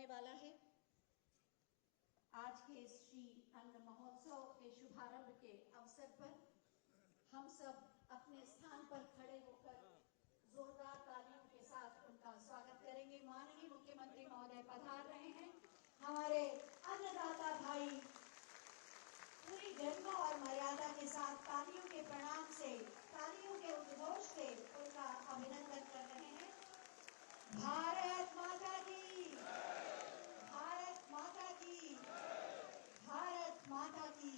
होने वाला है। आज के श्री अन्न महोत्सव के शुभारंभ के अवसर पर हम सब अपने स्थान पर खड़े होकर जोरदार तालियों के साथ उनका स्वागत करेंगे। माननीय मुख्यमंत्री महोदय पधार रहे हैं। हमारे अन्नदाता भाई पूरी गरिमा और मर्यादा के साथ तालियों के प्रणाम से, तालियों के उद्घोष से उनका अभिनंदन कर रहे हैं। भारत माता की, भारत माता की, भारत माता की।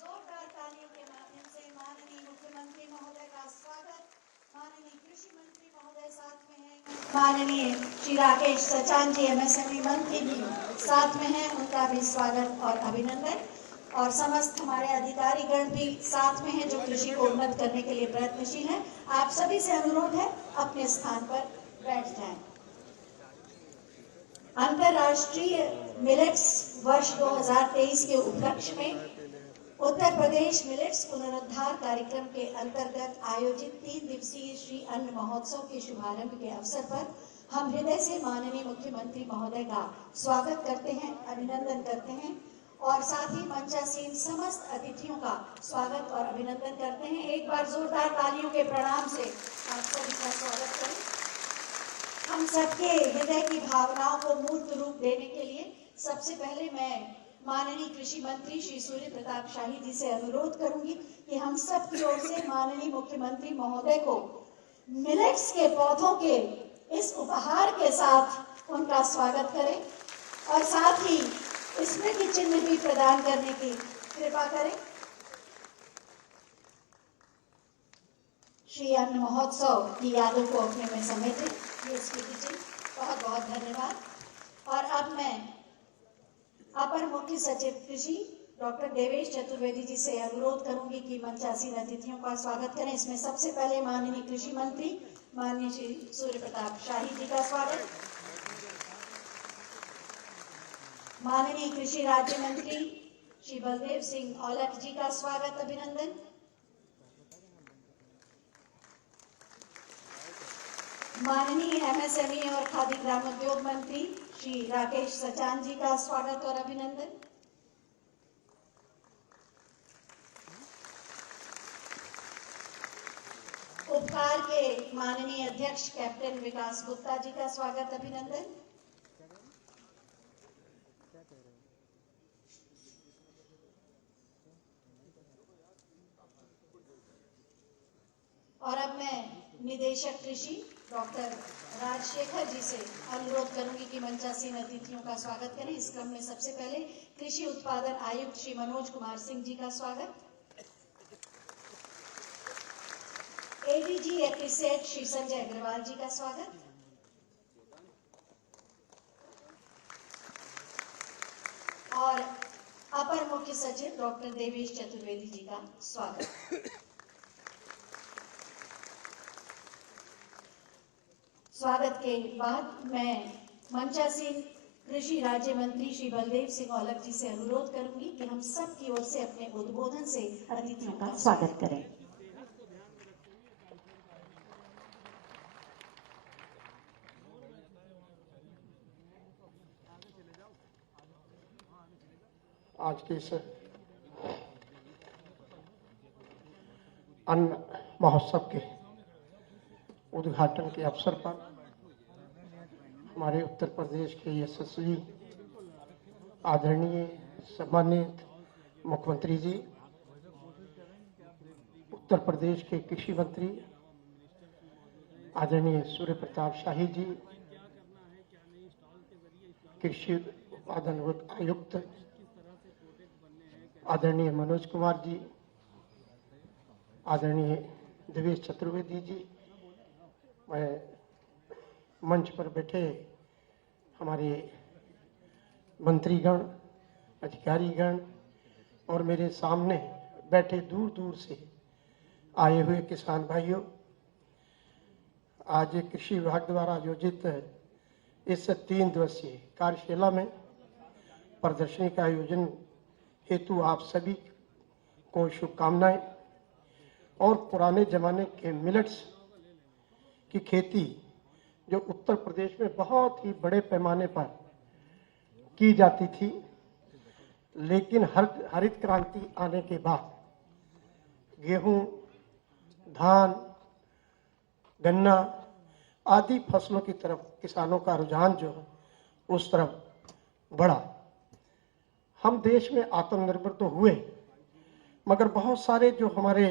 जोरदार तालियों के माध्यम से माननीय मुख्यमंत्री महोदय का स्वागत। माननीय कृषि मंत्री महोदय साथ में हैं, माननीय श्री राकेश सचान जी MSME मंत्री भी साथ में हैं, उनका भी स्वागत और अभिनंदन। और समस्त हमारे अधिकारीगण भी साथ में हैं जो कृषि को उन्नत करने के लिए प्रयत्नशील हैं। आप सभी से अनुरोध है अपने स्थान पर बैठ जाएं। अंतर्राष्ट्रीय मिलेट्स वर्ष 2023 के उपलक्ष्य में उत्तर प्रदेश मिलेट्स पुनरुद्धार कार्यक्रम के अंतर्गत आयोजित 3 दिवसीय श्री अन्न महोत्सव के शुभारंभ के अवसर पर हम हृदय से माननीय मुख्यमंत्री महोदय का स्वागत करते हैं, अभिनंदन करते हैं और साथ ही मंचासीन समस्त अतिथियों का स्वागत और अभिनंदन करते हैं। एक बार जोरदार तालियों के प्रणाम से आप सभी का स्वागत करें। हम सबके हृदय की भावनाओं को मूर्त रूप देने के लिए सबसे पहले मैं माननीय कृषि मंत्री श्री सूर्य प्रताप शाही जी से अनुरोध करूंगी कि हम सब की ओर से माननीय मुख्यमंत्री महोदय को मिलेट्स के पौधों के इस उपहार के साथ उनका स्वागत करें और साथ ही स्मृति चिन्ह भी प्रदान करने की कृपा करें। श्री अन्न महोत्सव की यादों को अपने में समेटें ये स्मृति चिन्ह। बहुत बहुत धन्यवाद। और अब मैं अपर मुख्य सचिव कृषि डॉक्टर देवेश चतुर्वेदी जी से अनुरोध करूंगी कि मंचासीन अतिथियों का स्वागत करें। इसमें सबसे पहले माननीय कृषि मंत्री माननीय श्री सूर्य प्रताप शाही जी का स्वागत, माननीय कृषि राज्य मंत्री श्री बलदेव सिंह औलख जी का स्वागत, अभिनंदन, माननीय MSME और खादी ग्रामोद्योग मंत्री श्री राकेश सचान जी का स्वागत और अभिनंदन, उपकार के माननीय अध्यक्ष कैप्टन विकास गुप्ता जी का स्वागत, अभिनंदन, और अब मैं निदेशक कृषि डॉक्टर राजशेखर जी से अनुरोध करूंगी कि मंचासीन अतिथियों का स्वागत करें। इस क्रम में सबसे पहले कृषि उत्पादन आयुक्त श्री मनोज कुमार सिंह जी का स्वागत, ADG एप्रिसिएट श्री संजय अग्रवाल जी का स्वागत, और अपर मुख्य सचिव डॉक्टर देवेश चतुर्वेदी जी का स्वागत। स्वागत के बाद मैं मंचासीन कृषि राज्य मंत्री श्री बलदेव सिंह औलख जी से अनुरोध करूंगी कि हम सब की ओर से अपने उद्बोधन से अतिथियों का स्वागत करें। आज के इस अन्न महोत्सव के उद्घाटन के अवसर पर हमारे उत्तर प्रदेश के यशस्वी आदरणीय सम्मानित मुख्यमंत्री जी, उत्तर प्रदेश के कृषि मंत्री आदरणीय सूर्य प्रताप शाही जी, कृषि उत्पादन आयुक्त आदरणीय मनोज कुमार जी, आदरणीय देवेश चतुर्वेदी जी, मैं मंच पर बैठे हमारे मंत्रीगण, अधिकारीगण और मेरे सामने बैठे दूर दूर से आए हुए किसान भाइयों, आज कृषि विभाग द्वारा आयोजित इस 3 दिवसीय कार्यशाला में प्रदर्शनी का आयोजन हेतु आप सभी को शुभकामनाएं। और पुराने जमाने के मिलेट्स की खेती जो उत्तर प्रदेश में बहुत ही बड़े पैमाने पर की जाती थी, लेकिन हरित क्रांति आने के बाद गेहूं, धान, गन्ना आदि फसलों की तरफ किसानों का रुझान जो है उस तरफ बढ़ा। हम देश में आत्मनिर्भर तो हुए, मगर बहुत सारे जो हमारे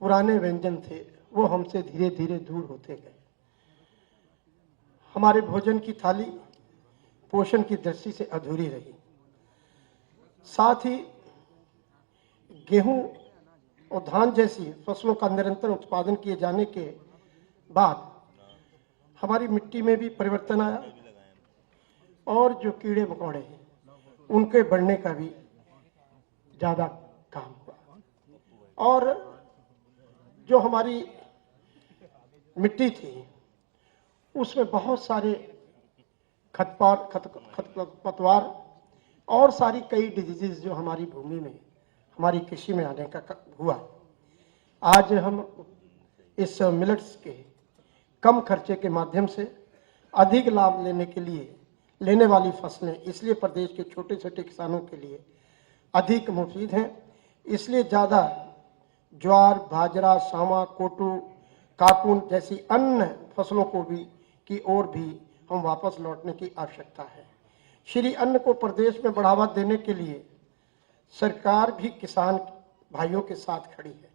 पुराने व्यंजन थे वो हमसे धीरे धीरे दूर होते गए। हमारे भोजन की थाली पोषण की दृष्टि से अधूरी रही। साथ ही गेहूं और धान जैसी फसलों का निरंतर उत्पादन किए जाने के बाद हमारी मिट्टी में भी परिवर्तन आया और जो कीड़े मकोड़े हैं उनके बढ़ने का भी ज्यादा काम हुआ और जो हमारी मिट्टी थी उसमें बहुत सारे खरपतवार और सारी कई डिजीजेस जो हमारी भूमि में, हमारी कृषि में आने का हुआ। आज हम इस मिलेट्स के कम खर्चे के माध्यम से अधिक लाभ लेने के लिए लेने वाली फसलें इसलिए प्रदेश के छोटे छोटे किसानों के लिए अधिक मुफीद हैं। इसलिए ज़्यादा ज्वार, बाजरा, सावा, कोटू, काकून जैसी अन्य फसलों को भी की ओर भी हम वापस लौटने की आवश्यकता है। श्री अन्न को प्रदेश में बढ़ावा देने के लिए सरकार भी किसान भाइयों के साथ खड़ी है।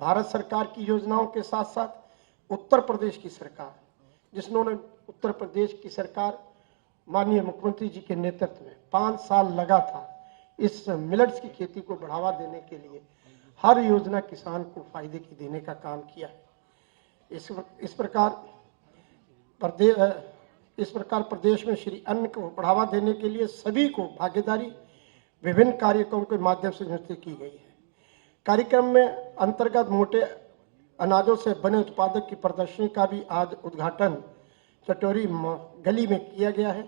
भारत सरकार की योजनाओं के साथ साथ उत्तर प्रदेश की सरकार, जिन्होंने उत्तर प्रदेश की सरकार माननीय मुख्यमंत्री जी के नेतृत्व में 5 साल लगातार इस मिलेट्स की खेती को बढ़ावा देने के लिए हर योजना किसान को फायदे की देने का काम किया है। इस प्रकार प्रदेश में श्री अन्न को बढ़ावा देने के लिए सभी को भागीदारी विभिन्न कार्यक्रमों के माध्यम से निश्चित की गई है। कार्यक्रम में अंतर्गत मोटे अनाजों से बने उत्पादक की प्रदर्शनी का भी आज उद्घाटन चटोरी गली में किया गया है,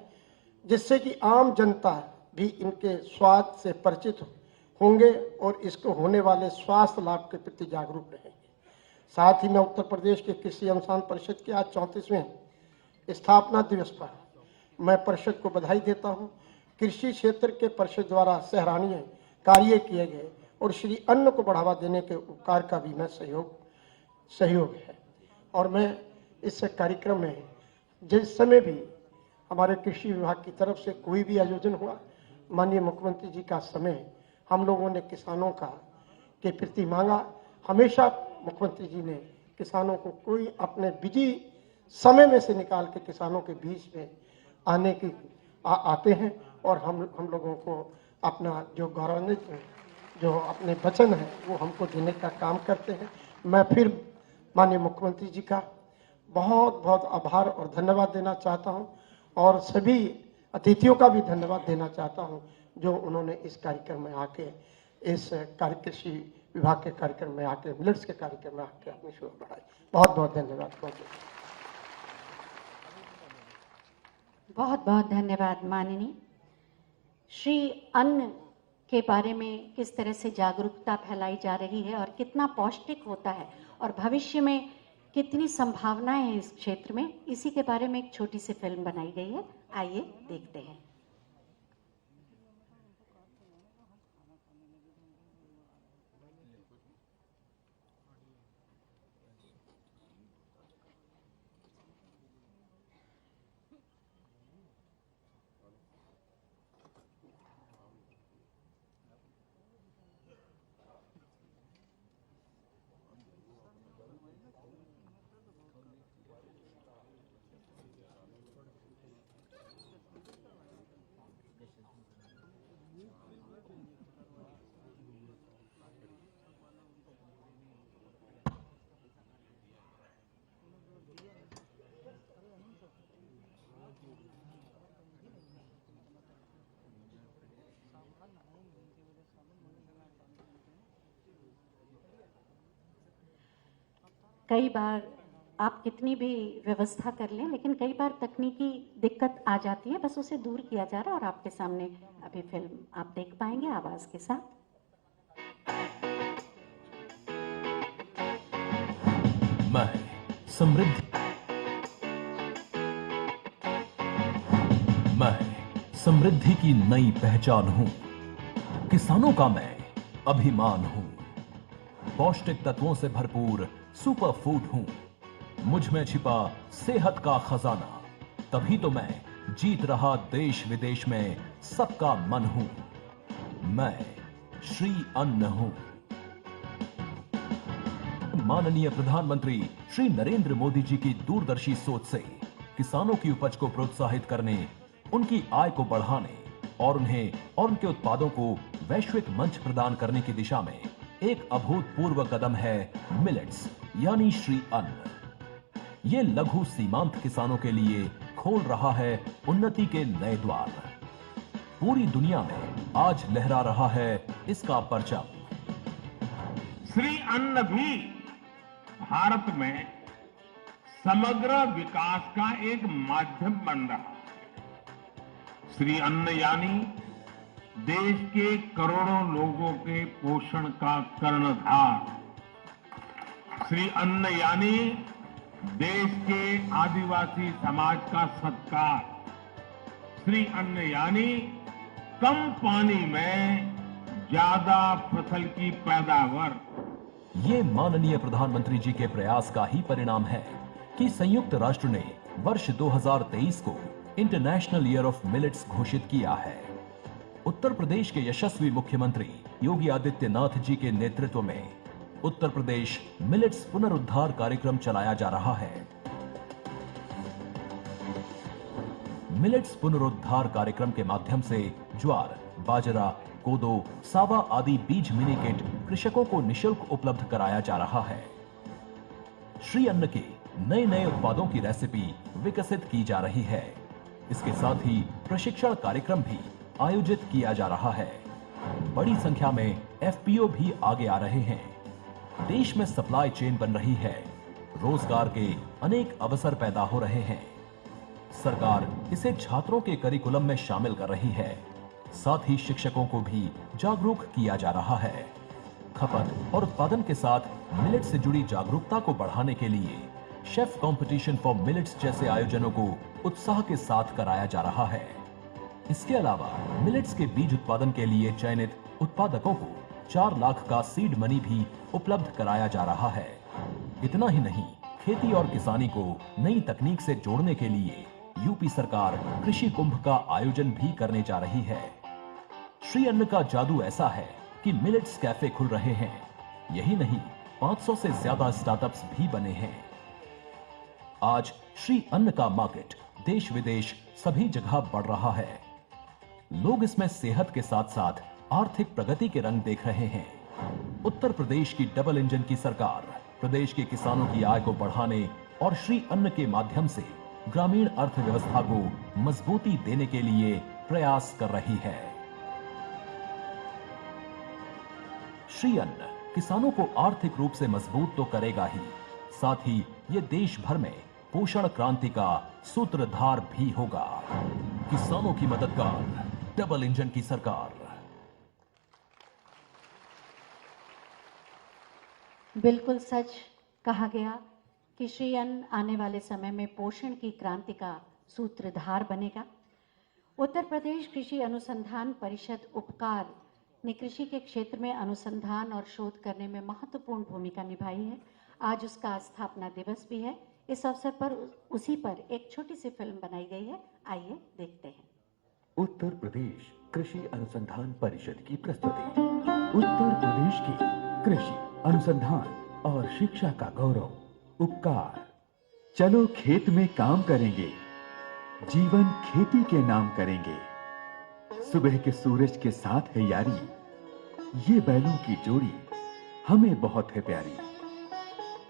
जिससे कि आम जनता भी इनके स्वाद से परिचित होंगे और इसको होने वाले स्वास्थ्य लाभ के प्रति जागरूक रहेंगे। साथ ही मैं उत्तर प्रदेश के कृषि अनुसंधान परिषद के आज 34वें स्थापना दिवस पर मैं परिषद को बधाई देता हूं। कृषि क्षेत्र के परिषद द्वारा सराहनीय कार्य किए गए और श्री अन्न को बढ़ावा देने के उपकार का भी मैं सहयोग है। और मैं इस कार्यक्रम में जिस समय भी हमारे कृषि विभाग की तरफ से कोई भी आयोजन हुआ, माननीय मुख्यमंत्री जी का समय हम लोगों ने किसानों का के प्रति मांगा। हमेशा मुख्यमंत्री जी ने किसानों को कोई अपने बिजी समय में से निकाल के किसानों के बीच में आने की आते हैं और हम लोगों को अपना जो गौरवान्वित जो अपने वचन है वो हमको देने का काम करते हैं। मैं फिर माननीय मुख्यमंत्री जी का बहुत बहुत आभार और धन्यवाद देना चाहता हूं और सभी अतिथियों का भी धन्यवाद देना चाहता हूं जो उन्होंने इस कार्यक्रम में आके इस कृषि विभाग के कार्यक्रम में आके मिलेट्स के कार्यक्रम में आके अपनी शोभा बढ़ाई। बहुत बहुत धन्यवाद। बहुत बहुत धन्यवाद माननीय। श्री अन्न के बारे में किस तरह से जागरूकता फैलाई जा रही है और कितना पौष्टिक होता है और भविष्य में कितनी संभावनाएं हैं इस क्षेत्र में, इसी के बारे में एक छोटी सी फिल्म बनाई गई है। आइए देखते हैं। कई बार आप कितनी भी व्यवस्था कर लें, लेकिन कई बार तकनीकी दिक्कत आ जाती है, बस उसे दूर किया जा रहा है और आपके सामने अभी फिल्म आप देख पाएंगे आवाज के साथ। मैं समृद्धि समृद्धि की नई पहचान हूं। किसानों का मैं अभिमान हूं। पौष्टिक तत्वों से भरपूर सुपर फूड हूं। मुझ में छिपा सेहत का खजाना, तभी तो मैं जीत रहा देश विदेश में सबका मन हूं। मैं श्री अन्न हूं। माननीय प्रधानमंत्री श्री नरेंद्र मोदी जी की दूरदर्शी सोच से किसानों की उपज को प्रोत्साहित करने, उनकी आय को बढ़ाने और उन्हें और उनके उत्पादों को वैश्विक मंच प्रदान करने की दिशा में एक अभूतपूर्व कदम है मिलेट्स यानी श्री अन्न। ये लघु सीमांत किसानों के लिए खोल रहा है उन्नति के नए द्वार। पूरी दुनिया में आज लहरा रहा है इसका परचम। श्री अन्न भी भारत में समग्र विकास का एक माध्यम बन रहा है। श्री अन्न यानी देश के करोड़ों लोगों के पोषण का कर्णधार। श्री अन्न यानी देश के आदिवासी समाज का सत्कार। श्री अन्न यानी कम पानी में ज्यादा फसल की पैदावार। ये माननीय प्रधानमंत्री जी के प्रयास का ही परिणाम है कि संयुक्त राष्ट्र ने वर्ष 2023 को इंटरनेशनल ईयर ऑफ मिलेट्स घोषित किया है। उत्तर प्रदेश के यशस्वी मुख्यमंत्री योगी आदित्यनाथ जी के नेतृत्व में उत्तर प्रदेश मिलेट्स पुनरुद्धार कार्यक्रम चलाया जा रहा है। मिलेट्स पुनरुद्धार कार्यक्रम के माध्यम से ज्वार, बाजरा, कोदो, सावा आदि बीज मिनीकेट कृषकों को निशुल्क उपलब्ध कराया जा रहा है। श्री अन्न के नए नए उत्पादों की रेसिपी विकसित की जा रही है। इसके साथ ही प्रशिक्षण कार्यक्रम भी आयोजित किया जा रहा है। बड़ी संख्या में एफपीओ भी आगे आ रहे हैं। देश में सप्लाई चेन बन रही है। रोजगार के अनेक अवसर पैदा हो रहे हैं। सरकार इसे छात्रों के करिकुलम में शामिल कर रही है। साथ ही शिक्षकों को भी जागरूक किया जा रहा है। खपत और उत्पादन के साथ मिलेट से जुड़ी जागरूकता को बढ़ाने के लिए शेफ कंपटीशन फॉर मिलेट्स जैसे आयोजनों को उत्साह के साथ कराया जा रहा है। इसके अलावा मिलेट्स के बीज उत्पादन के लिए चयनित उत्पादकों को 4 लाख का सीड मनी भी उपलब्ध कराया जा रहा है। इतना ही नहीं, खेती और किसानी को नई तकनीक से जोड़ने के लिए यूपी सरकार कृषि कुंभ का आयोजन भी करने जा रही है। श्री अन्न का जादू ऐसा है कि मिलेट्स कैफे खुल रहे हैं। यही नहीं, 500 से ज्यादा स्टार्टअप्स भी बने हैं। आज श्री अन्न का मार्केट देश विदेश सभी जगह बढ़ रहा है। लोग इसमें सेहत के साथ साथ आर्थिक प्रगति के रंग देख रहे हैं। उत्तर प्रदेश की डबल इंजन की सरकार प्रदेश के किसानों की आय को बढ़ाने और श्री अन्न के माध्यम से ग्रामीण अर्थव्यवस्था को मजबूती देने के लिए प्रयास कर रही है। श्री अन्न किसानों को आर्थिक रूप से मजबूत तो करेगा ही, साथ ही ये देश भर में पोषण क्रांति का सूत्रधार भी होगा। किसानों की मददगार डबल इंजन की सरकार। बिल्कुल सच कहा गया कि श्री अन्न आने वाले समय में पोषण की क्रांति का सूत्रधार बनेगा। उत्तर प्रदेश कृषि अनुसंधान परिषद उपकार ने कृषि के क्षेत्र में अनुसंधान और शोध करने में महत्वपूर्ण भूमिका निभाई है। आज उसका स्थापना दिवस भी है। इस अवसर पर उसी पर एक छोटी सी फिल्म बनाई गई है। आइए देखते हैं। उत्तर प्रदेश कृषि अनुसंधान परिषद की प्रस्तुति। उत्तर प्रदेश की कृषि अनुसंधान और शिक्षा का गौरव उपकार। चलो खेत में काम करेंगे, जीवन खेती के नाम करेंगे। सुबह के सूरज के साथ है यारी, ये बैलों की जोड़ी हमें बहुत है प्यारी।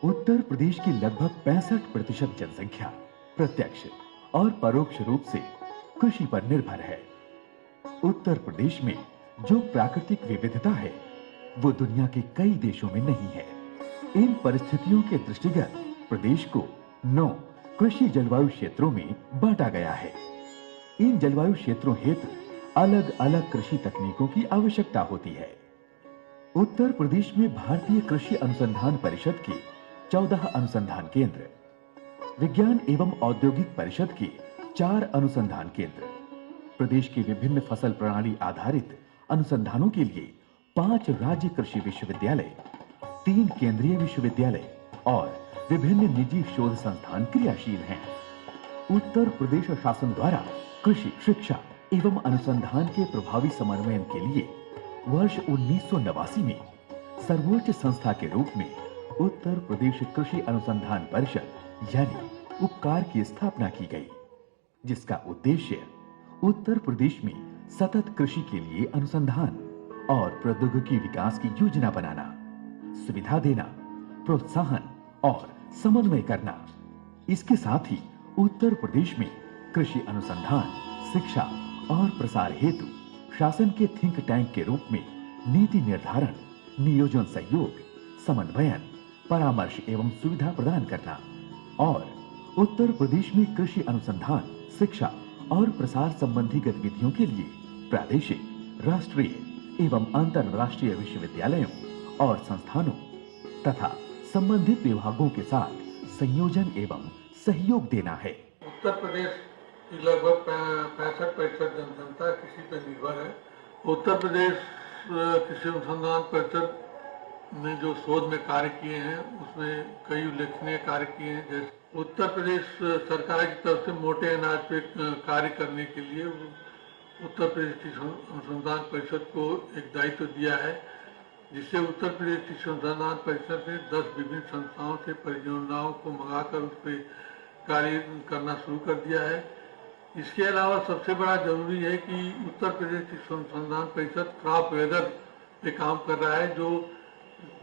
उत्तर प्रदेश की लगभग 65% जनसंख्या प्रत्यक्ष और परोक्ष रूप से कृषि पर निर्भर है। उत्तर प्रदेश में जो प्राकृतिक विविधता है वो दुनिया के कई देशों में नहीं है। इन परिस्थितियों के दृष्टिगत प्रदेश को 9 कृषि जलवायु क्षेत्रों में बांटा गया है। इन जलवायु क्षेत्रों हेतु अलग अलग कृषि तकनीकों की आवश्यकता होती है। उत्तर प्रदेश में भारतीय कृषि अनुसंधान परिषद के 14 अनुसंधान केंद्र, विज्ञान एवं औद्योगिक परिषद के 4 अनुसंधान केंद्र, प्रदेश की विभिन्न फसल प्रणाली आधारित अनुसंधानों के लिए 5 राज्य कृषि विश्वविद्यालय, 3 केंद्रीय विश्वविद्यालय और विभिन्न निजी शोध संस्थान क्रियाशील हैं। उत्तर प्रदेश शासन द्वारा कृषि शिक्षा एवं अनुसंधान के प्रभावी समन्वयन के लिए वर्ष 1989 में सर्वोच्च संस्था के रूप में उत्तर प्रदेश कृषि अनुसंधान परिषद यानी उपकार की स्थापना की गई, जिसका उद्देश्य उत्तर प्रदेश में सतत कृषि के लिए अनुसंधान और प्रौद्योगिकी विकास की योजना बनाना, सुविधा देना, प्रोत्साहन और समन्वय करना। इसके साथ ही उत्तर प्रदेश में कृषि अनुसंधान, शिक्षा और प्रसार हेतु शासन के थिंक टैंक के रूप में नीति निर्धारण, नियोजन सहयोग, समन्वयन, परामर्श एवं सुविधा प्रदान करना और उत्तर प्रदेश में कृषि अनुसंधान, शिक्षा और प्रसार संबंधी गतिविधियों के लिए प्रादेशिक, राष्ट्रीय एवं अंतर्राष्ट्रीय विश्वविद्यालयों और संस्थानों तथा संबंधित विभागों के साथ संयोजन एवं सहयोग देना है। उत्तर प्रदेश की लगभग 65% जनसंख्या कृषि पर निर्भर है। उत्तर प्रदेश कृषि अनुसंधान परिषद ने जो शोध में कार्य किए हैं उसमें कई उल्लेखनीय कार्य किए हैं। जैसे उत्तर प्रदेश सरकार की तरफ से मोटे अनाज पे कार्य करने के लिए उत्तर प्रदेश कृषि अनुसंधान परिषद को एक दायित्व दिया है, जिससे उत्तर प्रदेश कृषि अनुसंधान परिषद ने 10 विभिन्न संस्थाओं से परियोजनाओं को मंगाकर उस पर कार्य करना शुरू कर दिया है। इसके अलावा सबसे बड़ा जरूरी है कि उत्तर प्रदेश कृषि अनुसंधान परिषद क्रॉप वेदर पे काम कर रहा है।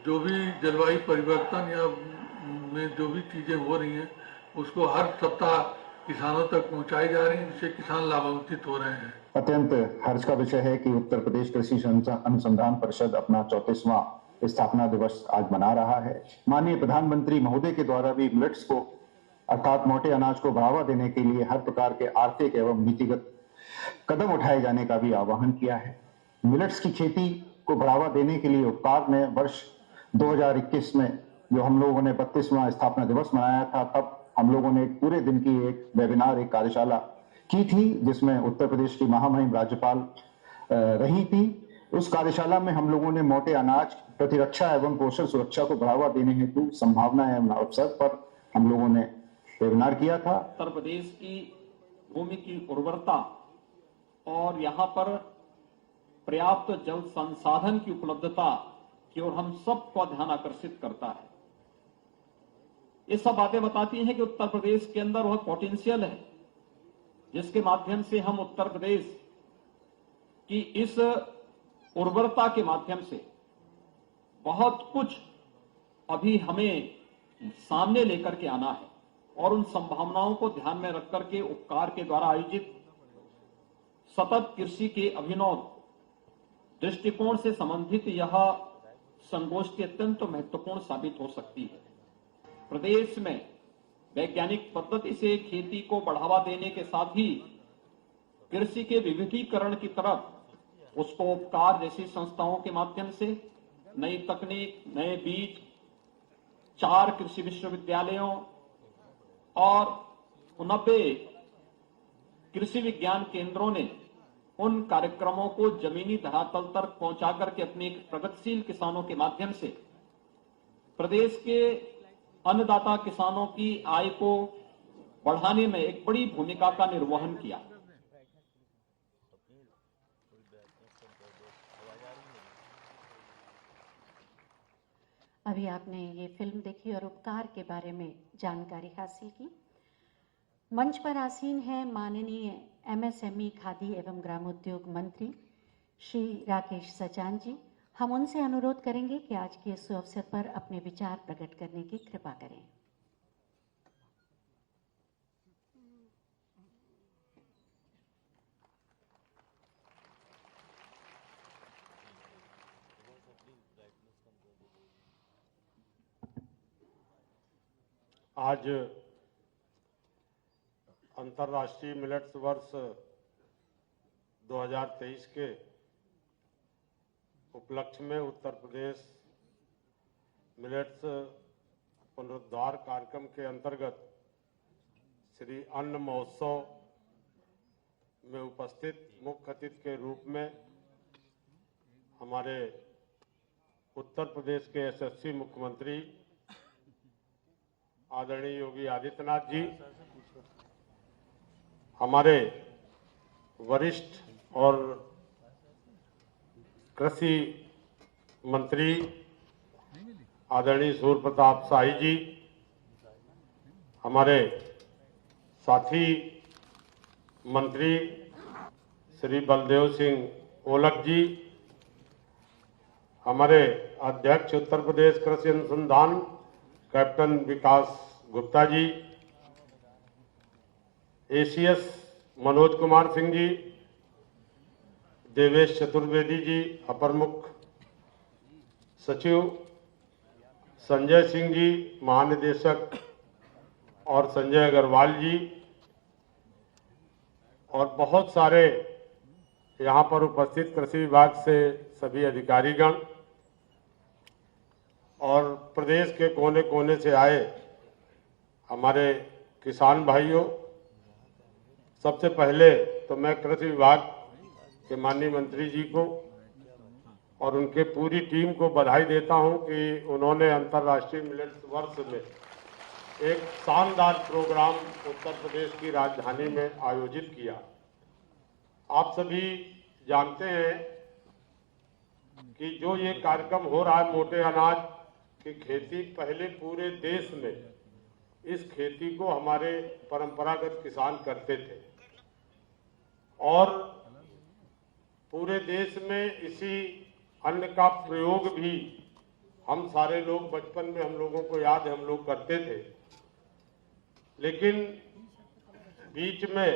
जो भी जलवायु परिवर्तन या में जो भी चीजें हो रही हैं उसको हर सप्ताह किसानों तक पहुंचाई जा रही है, जिससे किसान लाभान्वित हो रहे हैं। अत्यंत हर्ष का विषय है कि उत्तर प्रदेश कृषि अनुसंधान परिषद अपना 34वां स्थापना दिवस आज मना रहा है। माननीय प्रधानमंत्री महोदय के द्वारा भी मिलेट्स को अर्थात मोटे अनाज को बढ़ावा देने के लिए हर प्रकार के आर्थिक एवं नीतिगत कदम उठाए जाने का भी आह्वान किया है। मिलेट्स की खेती को बढ़ावा देने के लिए उपकार ने वर्ष 2021 में जो हम लोगों ने 32वां स्थापना दिवस मनाया था, तब हम लोगों ने पूरे दिन की एक वेबिनार, एक कार्यशाला की थी, जिसमें उत्तर प्रदेश की महामहिम राज्यपाल रही थी। उस कार्यशाला में हम लोगों ने मोटे अनाज प्रतिरक्षा एवं पोषण सुरक्षा को बढ़ावा देने हेतु संभावना एवं अवसर पर हम लोगों ने वेबिनार किया था। उत्तर प्रदेश की भूमि की उर्वरता और यहाँ पर पर्याप्त जल संसाधन की उपलब्धता की ओर हम सबको ध्यान आकर्षित करता है। ये सब बातें बताती हैं कि उत्तर प्रदेश के अंदर वह पोटेंशियल है जिसके माध्यम से हम उत्तर प्रदेश की इस उर्वरता के माध्यम से बहुत कुछ अभी हमें सामने लेकर के आना है और उन संभावनाओं को ध्यान में रख करके उपकार के द्वारा आयोजित सतत कृषि के अभिनव दृष्टिकोण से संबंधित यह संगोष्ठी अत्यंत महत्वपूर्ण साबित हो सकती है। प्रदेश में वैज्ञानिक पद्धति से खेती को बढ़ावा देने के साथ ही कृषि के विविधीकरण की तरफ उसको उपकार जैसी संस्थाओं के माध्यम से नई तकनीक, नए बीज, 4 कृषि विश्वविद्यालयों और 90 कृषि विज्ञान केंद्रों ने उन कार्यक्रमों को जमीनी धरातल तक पहुंचा करके अपने प्रगतिशील किसानों के माध्यम से प्रदेश के अन्नदाता किसानों की आय को बढ़ाने में एक बड़ी भूमिका का निर्वहन किया। अभी आपने ये फिल्म देखी और उपकार के बारे में जानकारी हासिल की। मंच पर आसीन है माननीय MSME खादी एवं ग्रामोद्योग मंत्री श्री राकेश सचान जी। हम उनसे अनुरोध करेंगे कि आज के इस अवसर पर अपने विचार प्रकट करने की कृपा करें। आज अंतर्राष्ट्रीय मिलेट्स वर्ष 2023 के उपलक्ष्य में उत्तर प्रदेश मिलेट्स पुनरुद्धार कार्यक्रम के अंतर्गत श्री अन्न महोत्सव में उपस्थित मुख्य अतिथि के रूप में हमारे उत्तर प्रदेश के यशस्वी मुख्यमंत्री आदरणीय योगी आदित्यनाथ जी, हमारे वरिष्ठ और कृषि मंत्री आदरणीय सूर्य प्रताप शाही जी, हमारे साथी मंत्री श्री बलदेव सिंह ओलख जी, हमारे अध्यक्ष उत्तर प्रदेश कृषि अनुसंधान कैप्टन विकास गुप्ता जी, एसीएस मनोज कुमार सिंह जी, देवेश चतुर्वेदी जी, अपर मुख्य सचिव संजय सिंह जी, महानिदेशक और संजय अग्रवाल जी, और बहुत सारे यहाँ पर उपस्थित कृषि विभाग से सभी अधिकारीगण और प्रदेश के कोने कोने से आए हमारे किसान भाइयों, सबसे पहले तो मैं कृषि विभाग के माननीय मंत्री जी को और उनके पूरी टीम को बधाई देता हूं कि उन्होंने अंतर्राष्ट्रीय मिलेट्स वर्ष में एक शानदार प्रोग्राम उत्तर प्रदेश की राजधानी में आयोजित किया। आप सभी जानते हैं कि जो ये कार्यक्रम हो रहा है मोटे अनाज की खेती, पहले पूरे देश में इस खेती को हमारे परंपरागत किसान करते थे और पूरे देश में इसी अन्न का प्रयोग भी हम सारे लोग बचपन में, हम लोगों को याद है, हम लोग करते थे। लेकिन बीच में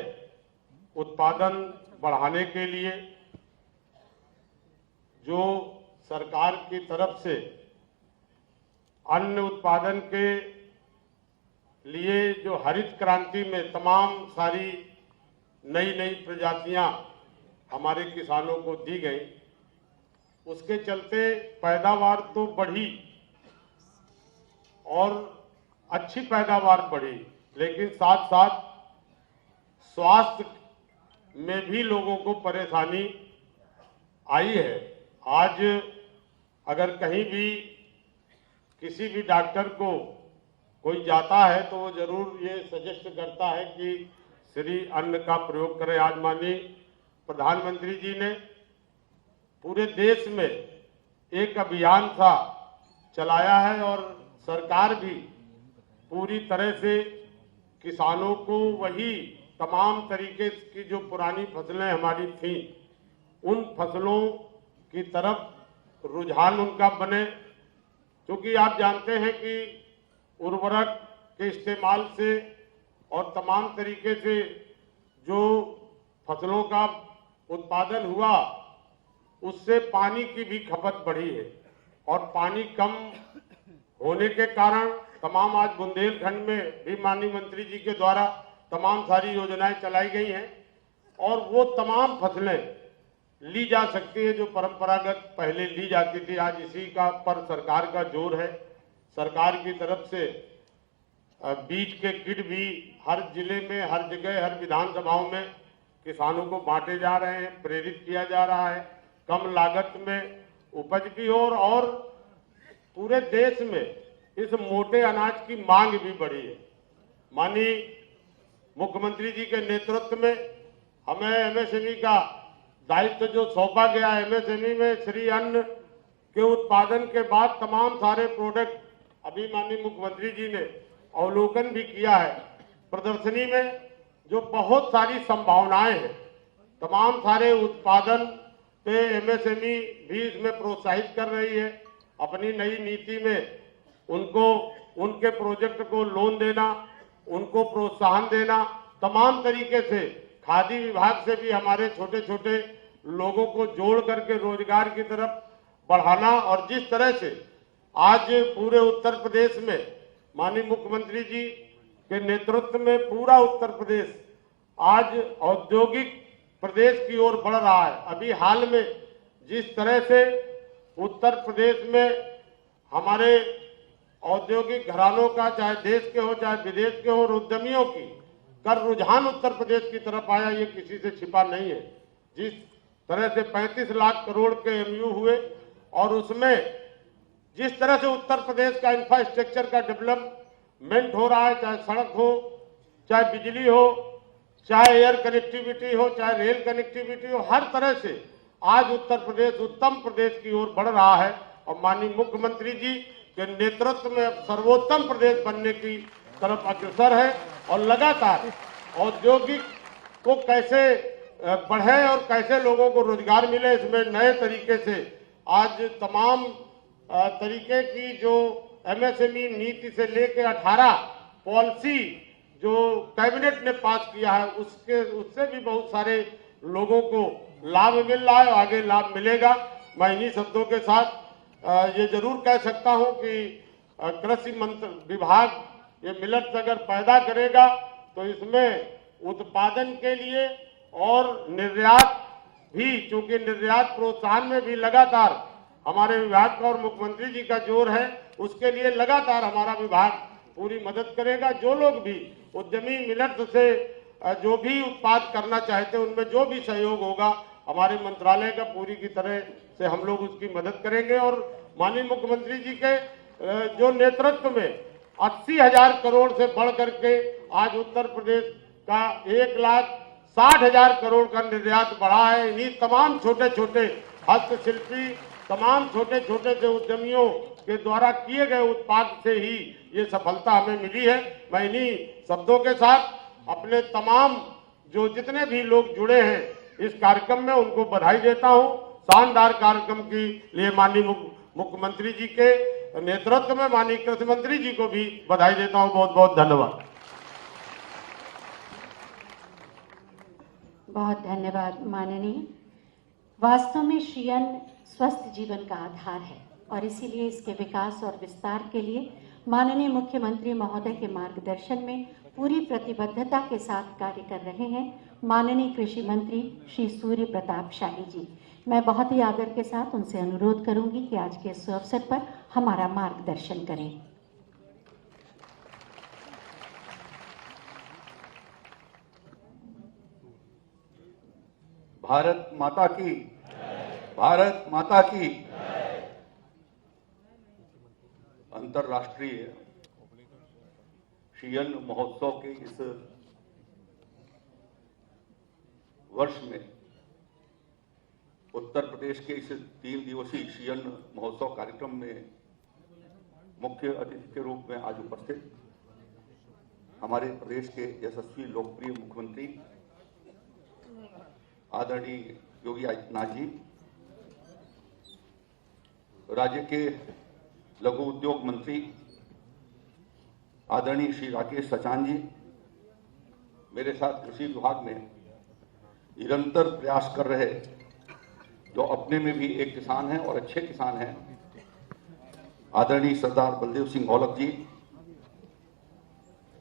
उत्पादन बढ़ाने के लिए जो सरकार की तरफ से अन्न उत्पादन के लिए जो हरित क्रांति में तमाम सारी नई नई प्रजातियां हमारे किसानों को दी गई, उसके चलते पैदावार तो बढ़ी और अच्छी पैदावार बढ़ी, लेकिन साथ साथ स्वास्थ्य में भी लोगों को परेशानी आई है। आज अगर कहीं भी किसी भी डॉक्टर को कोई जाता है तो वो जरूर ये सजेस्ट करता है कि श्री अन्न का प्रयोग करें। आज माननीय प्रधानमंत्री जी ने पूरे देश में एक अभियान सा चलाया है और सरकार भी पूरी तरह से किसानों को वही तमाम तरीके की जो पुरानी फसलें हमारी थीं, उन फसलों की तरफ रुझान उनका बने, क्योंकि आप जानते हैं कि उर्वरक के इस्तेमाल से और तमाम तरीके से जो फसलों का उत्पादन हुआ, उससे पानी की भी खपत बढ़ी है और पानी कम होने के कारण तमाम आज बुंदेलखंड में भी माननीय मंत्री जी के द्वारा तमाम सारी योजनाएं चलाई गई हैं और वो तमाम फसलें ली जा सकती है जो परंपरागत पहले ली जाती थी। आज इसी का पर सरकार का जोर है। सरकार की तरफ से बीज के किट भी हर जिले में, हर जगह, हर विधानसभाओं में किसानों को बांटे जा रहे हैं, प्रेरित किया जा रहा है। कम लागत में उपज की ओर और पूरे देश में इस मोटे अनाज की मांग भी बढ़ी है। माननीय मुख्यमंत्री जी के नेतृत्व में हमें एमएसएमई का दायित्व जो सौंपा गया है, एमएसएमई में श्री अन्न के उत्पादन के बाद तमाम सारे प्रोडक्ट अभी माननीय मुख्यमंत्री जी ने अवलोकन भी किया है। प्रदर्शनी में जो बहुत सारी संभावनाएं हैं, तमाम सारे उत्पादन पे एमएसएमई भी इसमें प्रोत्साहित कर रही है। अपनी नई नीति में उनको उनके प्रोजेक्ट को लोन देना, उनको प्रोत्साहन देना, तमाम तरीके से खादी विभाग से भी हमारे छोटे छोटे लोगों को जोड़ करके रोजगार की तरफ बढ़ाना और जिस तरह से आज पूरे उत्तर प्रदेश में माननीय मुख्यमंत्री जी के नेतृत्व में पूरा उत्तर प्रदेश आज औद्योगिक प्रदेश की ओर बढ़ रहा है। अभी हाल में जिस तरह से उत्तर प्रदेश में हमारे औद्योगिक घरानों का, चाहे देश के हो चाहे विदेश के हो, उद्यमियों की कर रुझान उत्तर प्रदेश की तरफ आया, ये किसी से छिपा नहीं है। जिस तरह से 35 लाख करोड़ के एमयू हुए और उसमें जिस तरह से उत्तर प्रदेश का इंफ्रास्ट्रक्चर का डेवलपमेंट हो रहा है, चाहे सड़क हो, चाहे बिजली हो, चाहे एयर कनेक्टिविटी हो, चाहे रेल कनेक्टिविटी हो, हर तरह से आज उत्तर प्रदेश उत्तम प्रदेश की ओर बढ़ रहा है। और माननीय मुख्यमंत्री जी के नेतृत्व में अब सर्वोत्तम प्रदेश बनने की तरफ अग्रसर है और लगातार औद्योगिक को कैसे बढ़े और कैसे लोगों को रोजगार मिले, इसमें नए तरीके से आज तमाम तरीके की जो एमएसएमई नीति से लेकर 18 पॉलिसी जो कैबिनेट ने पास किया है, उससे भी बहुत सारे लोगों को लाभ मिल रहा है और आगे लाभ मिलेगा। मैं इन्हीं शब्दों के साथ ये जरूर कह सकता हूं कि कृषि विभाग ये मिलेट्स अगर पैदा करेगा तो इसमें उत्पादन के लिए और निर्यात भी, चूंकि निर्यात प्रोत्साहन में भी लगातार हमारे विभाग का और मुख्यमंत्री जी का जोर है, उसके लिए लगातार हमारा विभाग पूरी मदद करेगा। जो लोग भी उद्यमी मिलेट्स से जो भी उत्पाद करना चाहते हैं, उनमें जो भी सहयोग होगा हमारे मंत्रालय का पूरी की तरह से हम लोग उसकी मदद करेंगे। और माननीय मुख्यमंत्री जी के जो नेतृत्व में 80,000 करोड़ से बढ़ करके आज उत्तर प्रदेश का 1,60,000 करोड़ का निर्यात बढ़ा है। इन्हीं तमाम छोटे छोटे हस्तशिल्पी, तमाम छोटे छोटे से उद्यमियों के द्वारा किए गए उत्पाद से ही ये सफलता हमें मिली है। मैं इन्हीं शब्दों के साथ अपने तमाम जो जितने भी लोग जुड़े हैं इस कार्यक्रम में उनको बधाई देता हूं। शानदार कार्यक्रम के लिए माननीय मुख्यमंत्री जी के नेतृत्व में माननीय कृषि मंत्री जी को भी बधाई देता हूं। बहुत बहुत धन्यवाद। बहुत धन्यवाद माननीय। वास्तव में श्री अन्न स्वस्थ जीवन का आधार है और इसीलिए इसके विकास और विस्तार के लिए माननीय मुख्यमंत्री महोदय के मार्गदर्शन में पूरी प्रतिबद्धता के साथ कार्य कर रहे हैं माननीय कृषि मंत्री श्री सूर्य प्रताप शाही जी। मैं बहुत ही आदर के साथ उनसे अनुरोध करूंगी कि आज के इस अवसर पर हमारा मार्गदर्शन करें। भारत माता की, भारत माता की। अंतर्राष्ट्रीय श्री अन्न महोत्सव के इस वर्ष में उत्तर प्रदेश के इस 3 दिवसीय श्री अन्न महोत्सव कार्यक्रम में मुख्य अतिथि के रूप में आज उपस्थित हमारे प्रदेश के यशस्वी लोकप्रिय मुख्यमंत्री आदरणीय योगी आदित्यनाथ जी, राज्य के लघु उद्योग मंत्री आदरणीय श्री राकेश सचान जी, मेरे साथ कृषि विभाग में निरंतर प्रयास कर रहे जो अपने में भी एक किसान हैं और अच्छे किसान हैं आदरणीय सरदार बलदेव सिंह औलख जी,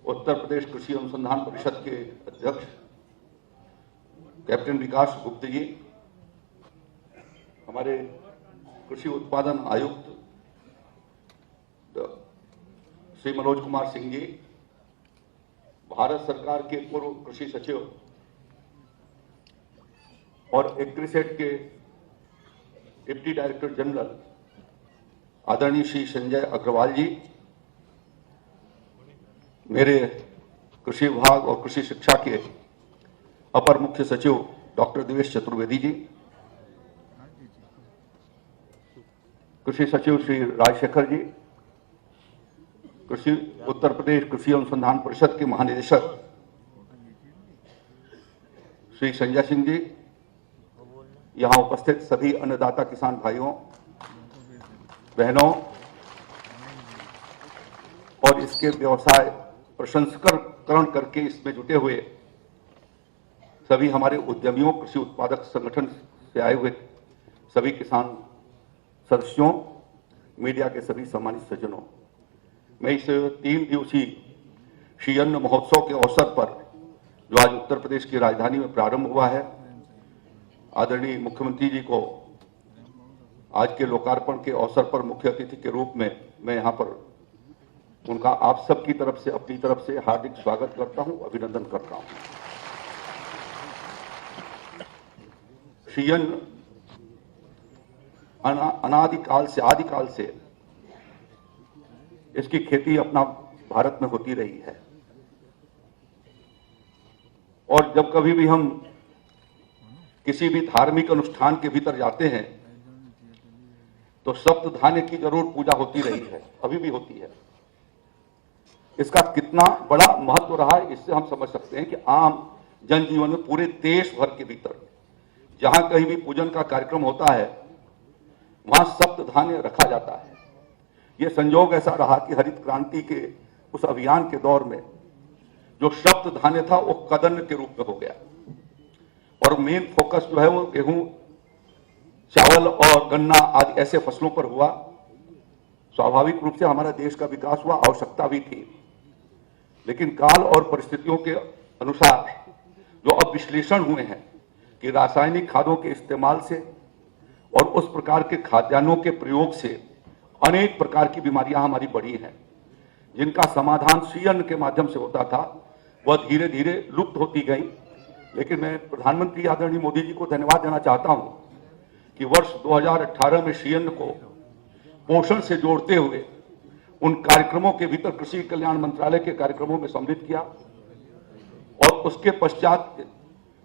उत्तर प्रदेश कृषि अनुसंधान परिषद के अध्यक्ष कैप्टन विकास गुप्ता जी, हमारे कृषि उत्पादन आयुक्त श्री मनोज कुमार सिंह जी, भारत सरकार के पूर्व कृषि सचिव और एग्रीसेट के डिप्टी डायरेक्टर जनरल आदरणीय श्री संजय अग्रवाल जी, मेरे कृषि विभाग और कृषि शिक्षा के अपर मुख्य सचिव डॉक्टर दिवेश चतुर्वेदी जी, कृषि सचिव श्री राजशेखर जी, कृषि उत्तर प्रदेश कृषि अनुसंधान परिषद के महानिदेशक श्री संजय सिंह जी, यहाँ उपस्थित सभी अन्नदाता किसान भाइयों बहनों और इसके व्यवसाय प्रसंस्करण करके इसमें जुटे हुए सभी हमारे उद्यमियों, कृषि उत्पादक संगठन से आए हुए सभी किसान सदस्यों, मीडिया के सभी सम्मानित सज्जनों, मैं इस 3 दिवसीय श्री अन्न महोत्सव के अवसर पर जो आज उत्तर प्रदेश की राजधानी में प्रारंभ हुआ है, आदरणीय मुख्यमंत्री जी को आज के लोकार्पण के अवसर पर मुख्य अतिथि के रूप में मैं यहाँ पर उनका आप सबकी तरफ से, अपनी तरफ से हार्दिक स्वागत करता हूं, अभिनंदन करता हूं। श्री अन्न अनादिकाल से, आदिकाल से इसकी खेती अपना भारत में होती रही है और जब कभी भी हम किसी भी धार्मिक अनुष्ठान के भीतर जाते हैं तो सप्त धान्य की जरूर पूजा होती रही है, अभी भी होती है। इसका कितना बड़ा महत्व रहा है इससे हम समझ सकते हैं कि आम जनजीवन में पूरे देश भर के भीतर जहां कहीं भी पूजन का कार्यक्रम होता है वहां सप्त धान्य रखा जाता है। यह संयोग ऐसा रहा कि हरित क्रांति के उस अभियान के दौर में जो सप्त धान्य था वो कदन्न के रूप में हो गया और मेन फोकस जो है वो गेहूं, चावल और गन्ना आदि ऐसे फसलों पर हुआ। स्वाभाविक रूप से हमारा देश का विकास हुआ, आवश्यकता भी थी, लेकिन काल और परिस्थितियों के अनुसार जो अब विश्लेषण हुए हैं कि रासायनिक खादों के इस्तेमाल से और उस प्रकार के खाद्यान्नों के प्रयोग से अनेक प्रकार की बीमारियां हमारी बढ़ी हैं, जिनका समाधान श्री अन्न के माध्यम से होता था, वह धीरे धीरे लुप्त होती गई। लेकिन मैं प्रधानमंत्री आदरणीय मोदी जी को धन्यवाद देना चाहता हूं कि वर्ष 2018 में श्री अन्न को पोषण से जोड़ते हुए उन कार्यक्रमों के भीतर कृषि कल्याण मंत्रालय के कार्यक्रमों में सम्मिलित किया और उसके पश्चात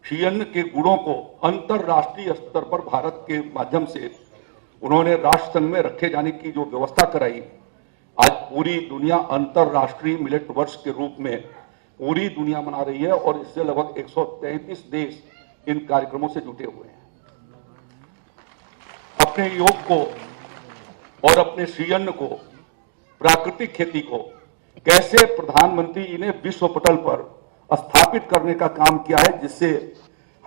श्री अन्न के गुणों को अंतरराष्ट्रीय स्तर पर भारत के माध्यम से उन्होंने राष्ट्र संघ में रखे जाने की जो व्यवस्था कराई। आज पूरी दुनिया अंतरराष्ट्रीय मिलेट वर्ष के रूप में पूरी दुनिया मना रही है और इससे लगभग 133 देश इन कार्यक्रमों से जुटे हुए हैं। अपने योग को और अपने श्री अन्न को, प्राकृतिक खेती को कैसे प्रधानमंत्री जी ने विश्व पटल पर स्थापित करने का काम किया है, जिससे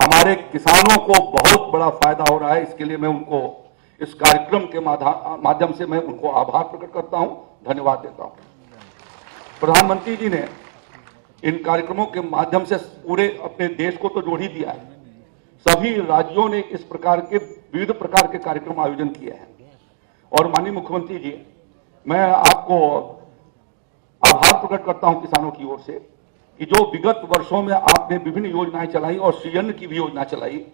हमारे किसानों को बहुत बड़ा फायदा हो रहा है। इसके लिए मैं उनको इस कार्यक्रम के माध्यम से मैं उनको आभार प्रकट करता हूं, धन्यवाद देता हूं। प्रधानमंत्री जी ने इन कार्यक्रमों के माध्यम से पूरे अपने देश को तो जोड़ ही दिया है। सभी राज्यों ने इस प्रकार के विविध प्रकार के कार्यक्रम आयोजन किए हैं और माननीय मुख्यमंत्री जी, मैं आपको आभार प्रकट करता हूं किसानों की ओर से कि जो विगत वर्षों में आपने विभिन्न योजनाएं चलाई और श्री अन्न की भी योजना चलाई,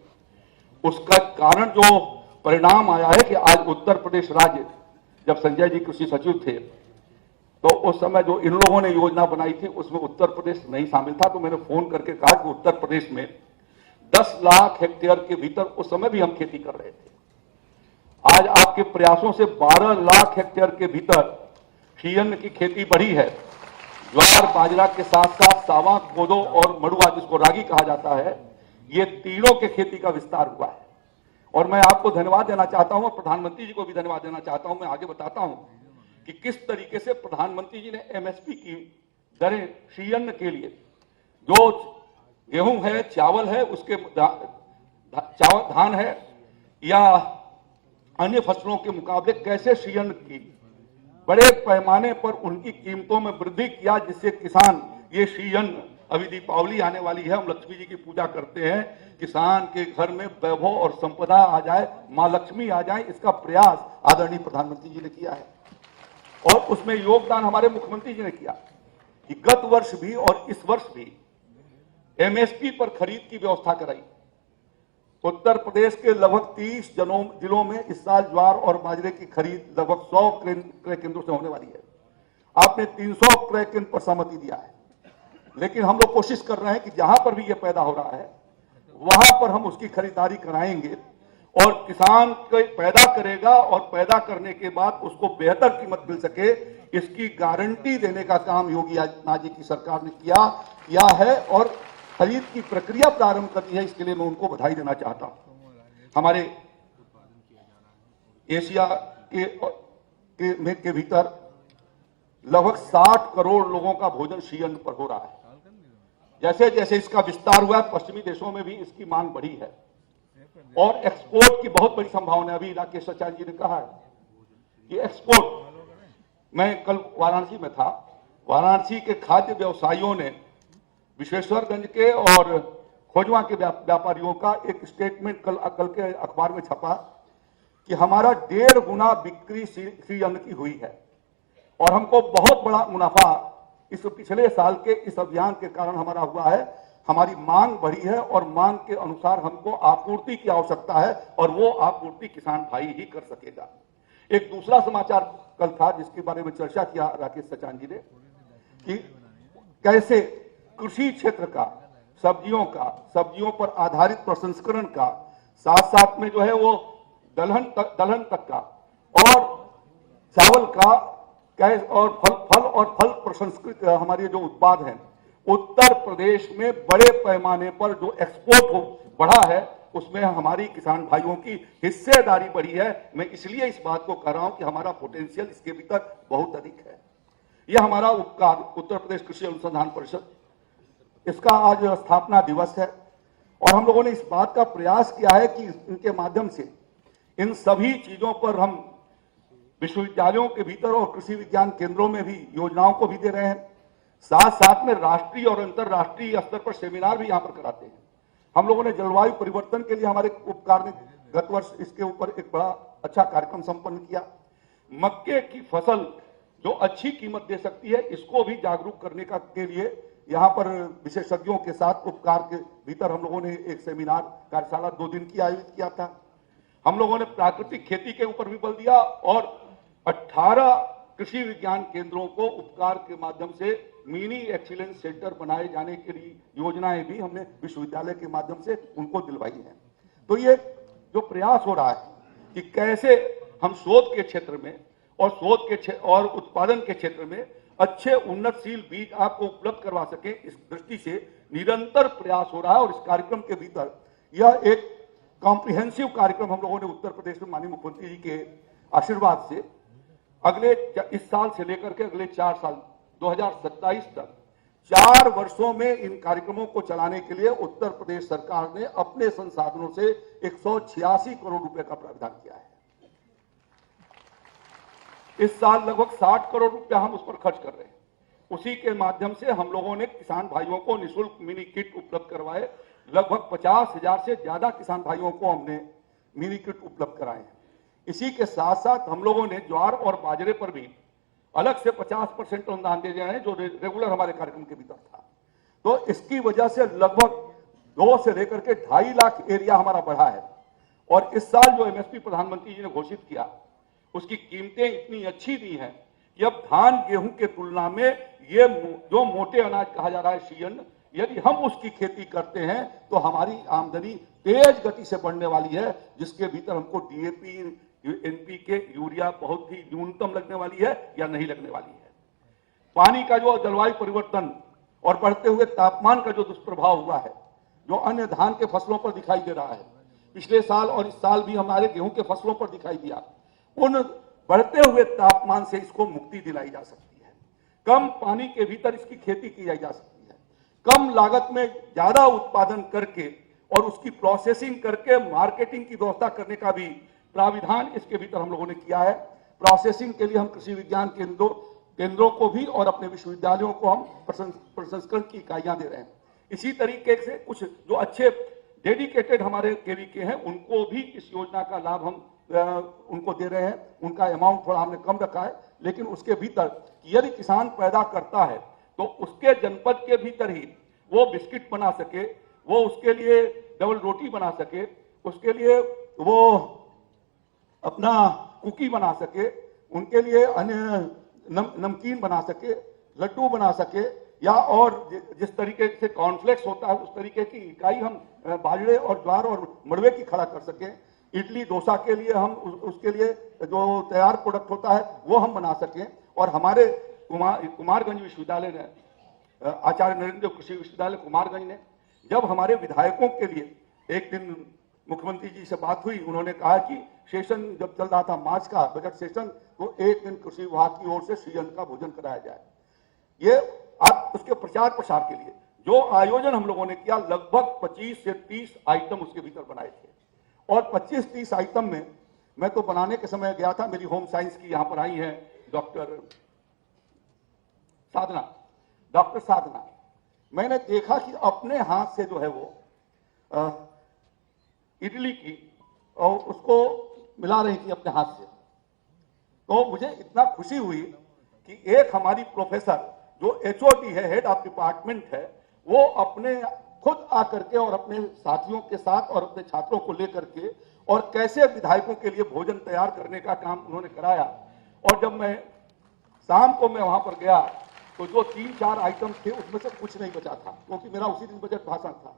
उसका कारण जो परिणाम आया है कि आज उत्तर प्रदेश राज्य, जब संजय जी कृषि सचिव थे तो उस समय जो इन लोगों ने योजना बनाई थी उसमें उत्तर प्रदेश नहीं शामिल था। तो मैंने फोन करके कहा कि उत्तर प्रदेश में 10 लाख हेक्टेयर के भीतर उस समय भी हम खेती कर रहे थे। आज आपके प्रयासों से 12 लाख हेक्टेयर के भीतर श्री अन्न की खेती बढ़ी है। ज्वार बाजरा के साथ साथ सावा, कोदो और मड़ुआ, जिसको रागी कहा जाता है, ये तीनों के खेती का विस्तार हुआ है। और मैं आपको धन्यवाद देना चाहता हूं और प्रधानमंत्री जी को भी धन्यवाद देना चाहता हूं। मैं आगे बताता हूं कि किस तरीके से प्रधानमंत्री जी ने एमएसपी की दरें श्री अन्न के लिए, जो गेहूं है, चावल है, उसके धान है या अन्य फसलों के मुकाबले कैसे श्री अन्न की बड़े पैमाने पर उनकी कीमतों में वृद्धि किया, जिससे किसान ये श्री अन्न, अभी दीपावली आने वाली है, हम लक्ष्मी जी की पूजा करते हैं, किसान के घर में वैभव और संपदा आ जाए, मां लक्ष्मी आ जाए, इसका प्रयास आदरणीय प्रधानमंत्री जी ने किया है। और उसमें योगदान हमारे मुख्यमंत्री जी ने किया कि गत वर्ष भी और इस वर्ष भी एमएसपी पर खरीद की व्यवस्था कराई। उत्तर प्रदेश के लगभग 30 जिलों में इस साल ज्वार और बाजरे की खरीद लगभग 100 क्रय केंद्रों से होने वाली है। आपने 300 क्रय केंद्र पर सहमति दिया है, लेकिन हम लोग कोशिश कर रहे हैं कि जहां पर भी यह पैदा हो रहा है वहां पर हम उसकी खरीदारी कराएंगे और किसान को पैदा करेगा और पैदा करने के बाद उसको बेहतर कीमत मिल सके, इसकी गारंटी देने का काम योगी आदित्यनाथ जी की सरकार ने किया है और खरीद की प्रक्रिया प्रारंभ कर दी है। इसके लिए मैं उनको बधाई देना चाहता हूं। हमारे एशिया के भीतर लगभग 60 करोड़ लोगों का भोजन श्री अन्न पर हो रहा है। जैसे जैसे इसका विस्तार हुआ है, पश्चिमी देशों में भी इसकी मांग बढ़ी है और एक्सपोर्ट की बहुत बड़ी संभावना है। अभी राकेश आचार्य जी ने कहा है कि एक्सपोर्ट, मैं कल वाराणसी में था, वाराणसी के खाद्य व्यवसायियों ने विश्वेश्वरगंज के और खोजवा के व्यापारियों का एक स्टेटमेंट कल के अखबार में छपा कि हमारा 1.5 गुना बिक्री श्री अन्न की हुई है और हमको बहुत बड़ा मुनाफा इस पिछले साल के इस अभियान के कारण हमारा हुआ है। हमारी मांग बढ़ी है और मांग के अनुसार हमको आपूर्ति की आवश्यकता है और वो आपूर्ति किसान भाई ही कर सकेगा। एक दूसरा समाचार कल था जिसके बारे में चर्चा किया राकेश सचान जी ने कि कैसे कृषि क्षेत्र का, सब्जियों पर आधारित प्रसंस्करण का, साथ साथ में जो है वो दलहन तक का और चावल का और फल प्रसंस्कृत हमारे जो उत्पाद हैं, उत्तर प्रदेश में बड़े पैमाने पर जो एक्सपोर्ट बढ़ा है उसमें हमारी किसान भाइयों की हिस्सेदारी बढ़ी है। मैं इसलिए इस बात को कह रहा हूं कि हमारा पोटेंशियल इसके भीतर बहुत अधिक है। यह हमारा उपकार उत्तर प्रदेश कृषि अनुसंधान परिषद, इसका आज स्थापना दिवस है और हम लोगों ने इस बात का प्रयास किया है कि इनके माध्यम से इन सभी चीजों पर हम विश्वविद्यालयों के भीतर और कृषि विज्ञान केंद्रों में भी योजनाओं को भी दे रहे हैं। साथ साथ में राष्ट्रीय और अंतर्राष्ट्रीय स्तर पर सेमिनार भी यहां पर कराते हैं। हम लोगों ने जलवायु परिवर्तन के लिए हमारे उपकार ने गत वर्ष इसके ऊपर एक बड़ा अच्छा कार्यक्रम संपन्न किया। मक्के की फसल जो अच्छी कीमत दे सकती है, इसको भी जागरूक करने के लिए यहाँ पर विशेषज्ञों के साथ उपकार के भीतर हम लोगों ने एक सेमिनार कार्यशाला 2 दिन की आयोजित किया था। हम लोगों ने प्राकृतिक खेती के ऊपर भी बल दिया और 18 कृषि विज्ञान केंद्रों को उपकार के माध्यम से मिनी एक्सीलेंस सेंटर बनाए जाने के लिए योजनाएं भी हमने विश्वविद्यालय के माध्यम से उनको दिलवाई हैं। तो ये जो प्रयास हो रहा है कि कैसे हम शोध के क्षेत्र में और उत्पादन के क्षेत्र में अच्छे उन्नतशील बीज आपको उपलब्ध करवा सके, इस दृष्टि से निरंतर प्रयास हो रहा है। और इस कार्यक्रम के भीतर यह एक कॉम्प्रिहेंसिव कार्यक्रम हम लोगों ने उत्तर प्रदेश में माननीय मुख्यमंत्री जी के आशीर्वाद से इस साल से लेकर के अगले 4 साल 2027 तक 4 वर्षों में इन कार्यक्रमों को चलाने के लिए उत्तर प्रदेश सरकार ने अपने संसाधनों से 186 करोड़ रुपए का प्रावधान किया है। इस साल लगभग 60 करोड़ रुपया हम उस पर खर्च कर रहे हैं। उसी के माध्यम से हम लोगों ने किसान भाइयों को निःशुल्क मिनी किट उपलब्ध करवाए। लगभग 50,000 से ज्यादा किसान भाइयों को हमने मिनी किट उपलब्ध कराए हैं। इसी के साथ साथ हम लोगों ने ज्वार और बाजरे पर भी अलग से 50% अनुदान दे दिया है, जो रेगुलर हमारे कार्यक्रम के भीतर था। तो इसकी वजह से लगभग 2 से लेकर के 2.5 लाख एरिया हमारा बढ़ा है। और इस साल जो एमएसपी प्रधानमंत्री जी ने घोषित किया, उसकी कीमतें इतनी अच्छी दी हैं कि अब धान गेहूं के तुलना में ये जो मोटे अनाज कहा जा रहा है सीजन, यदि हम उसकी खेती करते हैं तो हमारी आमदनी तेज गति से बढ़ने वाली है, जिसके भीतर हमको डीएपी, एनपीके, यूरिया बहुत ही न्यूनतम लगने वाली है या नहीं लगने वाली है। पानी का जो जलवायु परिवर्तन और बढ़ते हुए तापमान का जो दुष्प्रभाव हुआ है, जो अन्य धान के फसलों पर दिखाई दे रहा है, पिछले साल और इस साल भी हमारे गेहूं के फसलों पर दिखाई दिया, उन बढ़ते हुए तापमान से इसको मुक्ति दिलाई जा सकती है। कम पानी के भीतर इसकी खेती की जा सकती है। कम लागत में ज्यादा उत्पादन करके और उसकी प्रोसेसिंग करके मार्केटिंग की व्यवस्था करने का भी प्राविधान इसके भीतर हम लोगों ने किया है। प्रोसेसिंग के लिए हम कृषि विज्ञान केंद्रों को भी और अपने विश्वविद्यालयों को हम प्रसंस्करण की इकाइयां दे रहे हैं। इसी तरीके से कुछ जो अच्छे डेडिकेटेड हमारे केवीके हैं, उनको भी इस योजना का लाभ हम उनको दे रहे हैं। उनका अमाउंट थोड़ा हमने कम रखा है, लेकिन उसके भीतर यदि किसान पैदा करता है तो उसके जनपद के भीतर ही वो बिस्किट बना सके, वो उसके लिए डबल रोटी बना सके, उसके लिए वो अपना कुकी बना सके, उनके लिए अन्य नमकीन बना सके, लड्डू बना सके, या और जिस तरीके से कॉर्नफ्लेक्स होता है उस तरीके की इकाई हम बाजरे और ज्वार और मड़वे की खड़ा कर सकें। इडली डोसा के लिए हम उसके लिए जो तैयार प्रोडक्ट होता है वो हम बना सकें। और हमारे कुमारगंज विश्वविद्यालय ने, आचार्य नरेंद्र देव कृषि विश्वविद्यालय कुमारगंज ने, जब हमारे विधायकों के लिए एक दिन मुख्यमंत्री जी से बात हुई, उन्होंने कहा कि सेशन जब चल रहा था मार्च का बजट सेशन, तो एक दिन कृषि विभाग की ओर से सीजन का भोजन कराया जाए। ये आप उसके प्रचार प्रसार के लिए जो आयोजन हम लोगों ने किया, लगभग 25 से 30 आइटम उसके भीतर बनाए थे। और 25-30 आइटम में मैं तो बनाने के समय गया था, मेरी होम साइंस की यहाँ पर आई है डॉक्टर साधना, मैंने देखा कि अपने हाथ से जो है वो इडली की और उसको मिला रही थी अपने हाथ से। तो मुझे इतना खुशी हुई कि एक हमारी प्रोफेसर जो एचओडी है, हेड ऑफ डिपार्टमेंट है, वो अपने खुद आकर के और अपने साथियों के साथ और अपने छात्रों को लेकर के और कैसे विधायकों के लिए भोजन तैयार करने का काम उन्होंने कराया। और जब मैं शाम को मैं वहां पर गया तो जो 3-4 आइटम थे उसमें से कुछ नहीं बचा था, क्योंकि मेरा उसी दिन बजट भाषण था।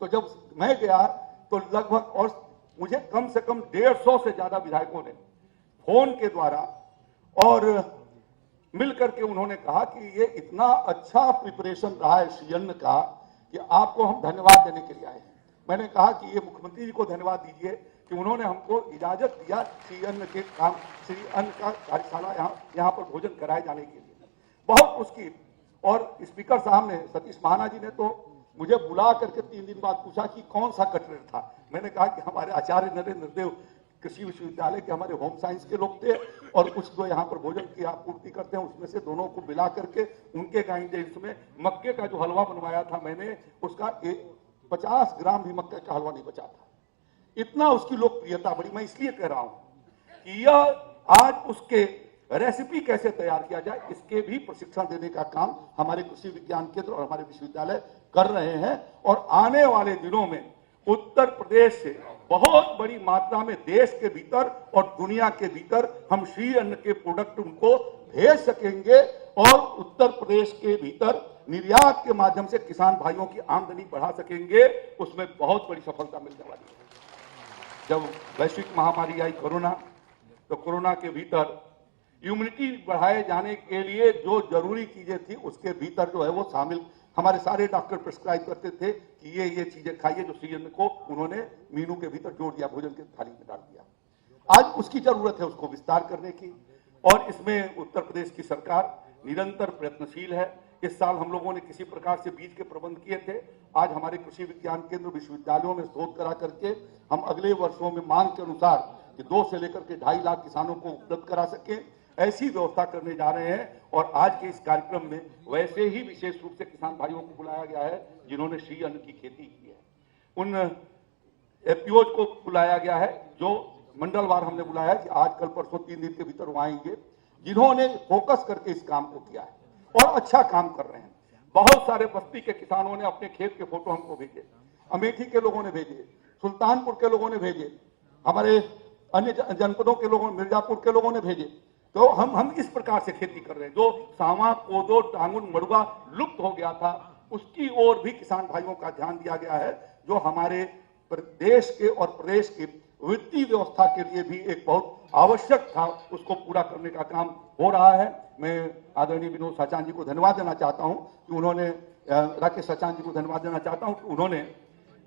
तो जब मैं गया तो लगभग, और मुझे कम से कम 150 से ज्यादा विधायकों ने फोन के द्वारा और मिलकर के उन्होंने कहा कि ये इतना अच्छा प्रिपरेशन रहा है श्री अन्न का कि आपको हम धन्यवाद देने के लिए आए हैं। मैंने कहा कि ये मुख्यमंत्री जी को धन्यवाद दीजिए कि उन्होंने हमको इजाजत दिया श्री अन्न के काम, श्री अन्न का कार्यशाला यहाँ पर भोजन कराए जाने के लिए। बहुत उसकी, और स्पीकर साहब ने, सतीश महाना जी ने तो मुझे बुला करके 3 दिन बाद पूछा कि कौन सा कटरेट था। मैंने कहा कि हमारे आचार्य नरेंद्र देव कृषि विश्वविद्यालय के हमारे होम साइंस के लोग थे और कुछ जो यहाँ पर भोजन की आपूर्ति करते हैं उसमें से दोनों को मिला करके उनके गाइडेंस में मक्के का जो हलवा बनवाया था मैंने, उसका 50 ग्राम भी मक्के का हलवा नहीं बचा था। इतना उसकी लोकप्रियता बढ़ी। मैं इसलिए कह रहा हूं कि यह आज उसके रेसिपी कैसे तैयार किया जाए, इसके भी प्रशिक्षण देने का काम हमारे कृषि विज्ञान केंद्र और हमारे विश्वविद्यालय कर रहे हैं। और आने वाले दिनों में उत्तर प्रदेश से बहुत बड़ी मात्रा में देश के भीतर और दुनिया के भीतर हम श्री अन्न के प्रोडक्ट उनको भेज सकेंगे और उत्तर प्रदेश के भीतर निर्यात के माध्यम से किसान भाइयों की आमदनी बढ़ा सकेंगे। उसमें बहुत बड़ी सफलता मिलने वाली है। जब वैश्विक महामारी आई कोरोना, तो कोरोना के भीतर इम्यूनिटी बढ़ाए जाने के लिए जो जरूरी चीजें थी उसके भीतर जो है वो शामिल, हमारे सारे डॉक्टर प्रिस्क्राइब करते थे कि ये चीजें खाइए, जो श्री अन्न को उन्होंने मीनू के भीतर जोड़ दिया, भोजन की थाली में डाल दिया। आज उसकी जरूरत है उसको विस्तार करने की, और इसमें उत्तर प्रदेश की सरकार निरंतर प्रयत्नशील है। इस साल हम लोगों ने किसी प्रकार से बीज के प्रबंध किए थे। आज हमारे कृषि विज्ञान केंद्र विश्वविद्यालयों में शोध करा करके हम अगले वर्षों में मांग के अनुसार कि 2 से लेकर के 2.5 लाख किसानों को उपलब्ध करा सके, ऐसी व्यवस्था करने जा रहे हैं। और आज के इस कार्यक्रम में वैसे ही विशेष रूप से किसान भाइयों को बुलाया गया है जिन्होंने श्री अन्न की खेती की है। उन एफपीओज को बुलाया गया है जो मंडलवार हमने बुलाया है कि आज कल परसों 3 दिन के भीतर वो आएंगे, जिन्होंने फोकस करके इस काम को किया है और अच्छा काम कर रहे हैं। बहुत सारे बस्ती के किसानों ने अपने खेत के फोटो हमको भेजे, अमेठी के लोगों ने भेजे, सुल्तानपुर के लोगों ने भेजे, हमारे अन्य जनपदों के लोगों, मिर्जापुर के लोगों ने भेजे। तो हम इस प्रकार से खेती कर रहे हैं। जो सावा, कोदो, टांगुन, मड़ुआ लुप्त हो गया था, उसकी ओर भी किसान भाइयों का ध्यान दिया गया है, जो हमारे प्रदेश के और प्रदेश की वित्तीय व्यवस्था के लिए भी एक बहुत आवश्यक था, उसको पूरा करने का काम हो रहा है। मैं आदरणीय विनोद सचान जी को धन्यवाद देना चाहता हूं कि उन्होंने, राकेश सचान जी को धन्यवाद देना चाहता हूं कि उन्होंने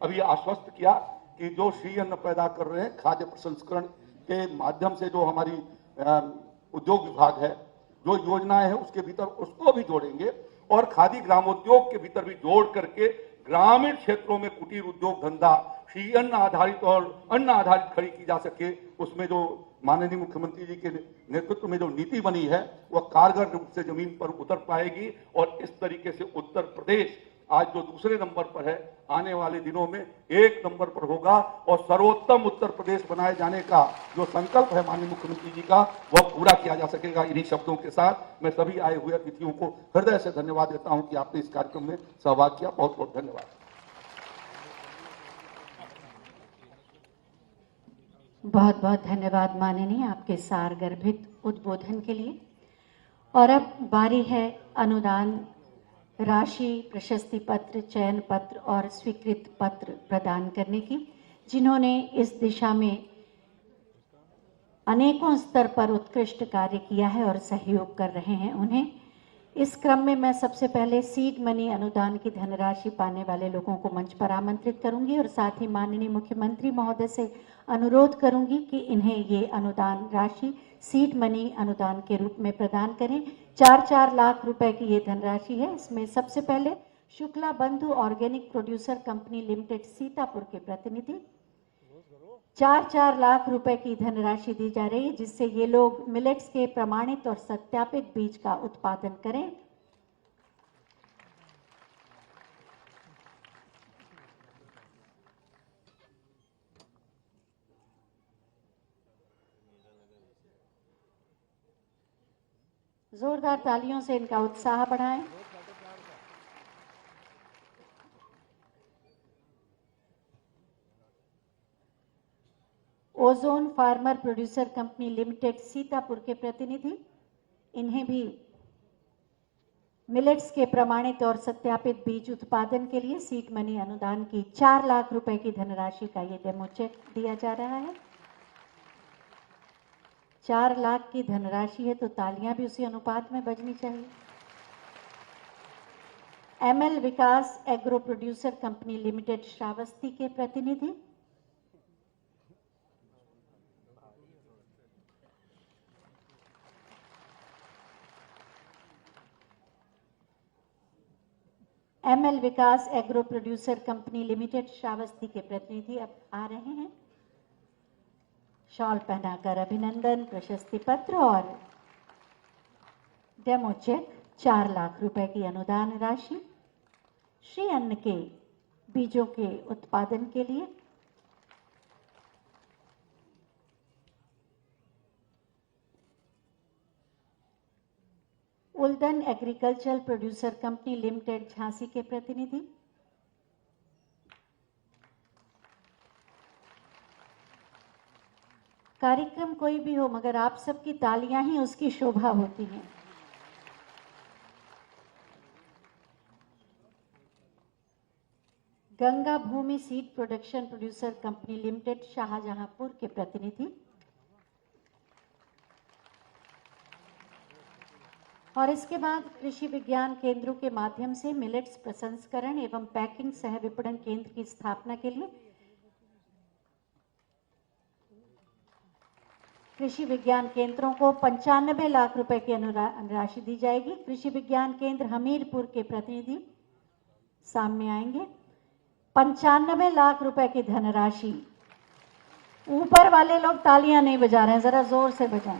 अभी आश्वस्त किया कि जो श्री अन्न पैदा कर रहे हैं खाद्य प्रसंस्करण के माध्यम से, जो हमारी उद्योग विभाग है, जो योजनाएं हैं उसके भीतर उसको भी जोड़ेंगे और खादी ग्रामोद्योग के भीतर भी जोड़ करके ग्रामीण क्षेत्रों में कुटीर उद्योग धंधा श्री अन्न आधारित और अन्न आधारित खड़ी की जा सके। उसमें जो माननीय मुख्यमंत्री जी के नेतृत्व में जो नीति बनी है वह कारगर रूप से जमीन पर उतर पाएगी। और इस तरीके से उत्तर प्रदेश आज जो दूसरे नंबर पर है, आने वाले दिनों में 1 नंबर पर होगा। और सर्वोत्तम उत्तर प्रदेश बनाए जाने का जो संकल्प है माननीय मुख्यमंत्री जी का, वह पूरा किया जा सकेगा। इन्हीं शब्दों के साथ मैं सभी आए हुए अतिथियों को हृदय से धन्यवाद देता हूं कि आपने इस कार्यक्रम में सहभाग किया। बहुत बहुत धन्यवाद। बहुत बहुत धन्यवाद माननीय, आपके सारगर्भित उद्बोधन के लिए। और अब बारी है अनुदान राशि, प्रशस्ति पत्र, चयन पत्र और स्वीकृत पत्र प्रदान करने की, जिन्होंने इस दिशा में अनेकों स्तर पर उत्कृष्ट कार्य किया है और सहयोग कर रहे हैं उन्हें। इस क्रम में मैं सबसे पहले सीड मनी अनुदान की धनराशि पाने वाले लोगों को मंच पर आमंत्रित करूंगी और साथ ही माननीय मुख्यमंत्री महोदय से अनुरोध करूंगी कि इन्हें ये अनुदान राशि सीड मनी अनुदान के रूप में प्रदान करें। 4-4 लाख रुपए की ये धनराशि है। इसमें सबसे पहले शुक्ला बंधु organic producer company limited Sitapur के प्रतिनिधि 4-4 लाख रुपए की धनराशि दी जा रही है, जिससे ये लोग मिलेट्स के प्रमाणित और सत्यापित बीज का उत्पादन करें। जोरदार तालियों से इनका उत्साह बढ़ाएं। Ozone farmer producer company limited Sitapur के प्रतिनिधि, इन्हें भी मिलेट्स के प्रमाणित और सत्यापित बीज उत्पादन के लिए सीड मनी अनुदान की 4 लाख रुपए की धनराशि का ये डेमो चेक दिया जा रहा है। 4 लाख की धनराशि है तो तालियां भी उसी अनुपात में बजनी चाहिए। ML Vikas agro producer company limited Shravasti के प्रतिनिधि, ML Vikas agro producer company limited Shravasti के प्रतिनिधि अब आ रहे हैं। शॉल पहनाकर अभिनंदन, प्रशस्ति पत्र और डेमो चेक 4 लाख रुपए की अनुदान राशि श्री अन्न के बीजों के उत्पादन के लिए। Uldan agricultural producer company limited Jhansi के प्रतिनिधि, कार्यक्रम कोई भी हो मगर आप सबकी तालियां ही उसकी शोभा होती हैं। Ganga Bhumi seed production producer company limited Shahjahanpur के प्रतिनिधि, और इसके बाद कृषि विज्ञान केंद्रों के माध्यम से मिलेट्स प्रसंस्करण एवं पैकिंग सह विपणन केंद्र की स्थापना के लिए कृषि विज्ञान केंद्रों को 95 लाख रुपए की राशि दी जाएगी। कृषि विज्ञान केंद्र हमीरपुर के प्रतिनिधि सामने आएंगे। 95 लाख रुपए की धनराशि। ऊपर वाले लोग तालियां नहीं बजा रहे हैं, जरा जोर से बजाएं।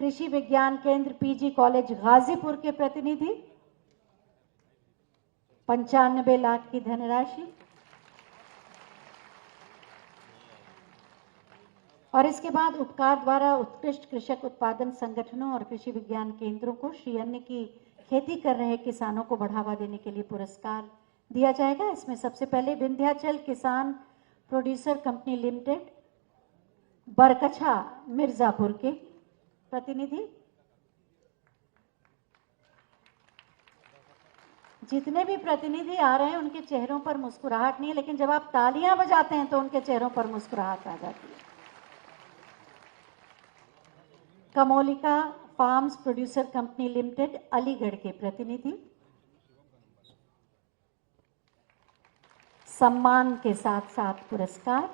कृषि विज्ञान केंद्र पीजी कॉलेज गाजीपुर के प्रतिनिधि 95 लाख की धनराशि, और इसके बाद उपकार द्वारा उत्कृष्ट कृषक उत्पादन संगठनों और कृषि विज्ञान केंद्रों को श्री अन्न की खेती कर रहे किसानों को बढ़ावा देने के लिए पुरस्कार दिया जाएगा। इसमें सबसे पहले विंध्याचल किसान producer company limited Barkachha Mirzapur के प्रतिनिधि, जितने भी प्रतिनिधि आ रहे हैं उनके चेहरों पर मुस्कुराहट नहीं है, लेकिन जब आप तालियां बजाते हैं तो उनके चेहरों पर मुस्कुराहट आ जाती है। Komolika farms producer company limited Aligarh के प्रतिनिधि सम्मान के साथ साथ पुरस्कार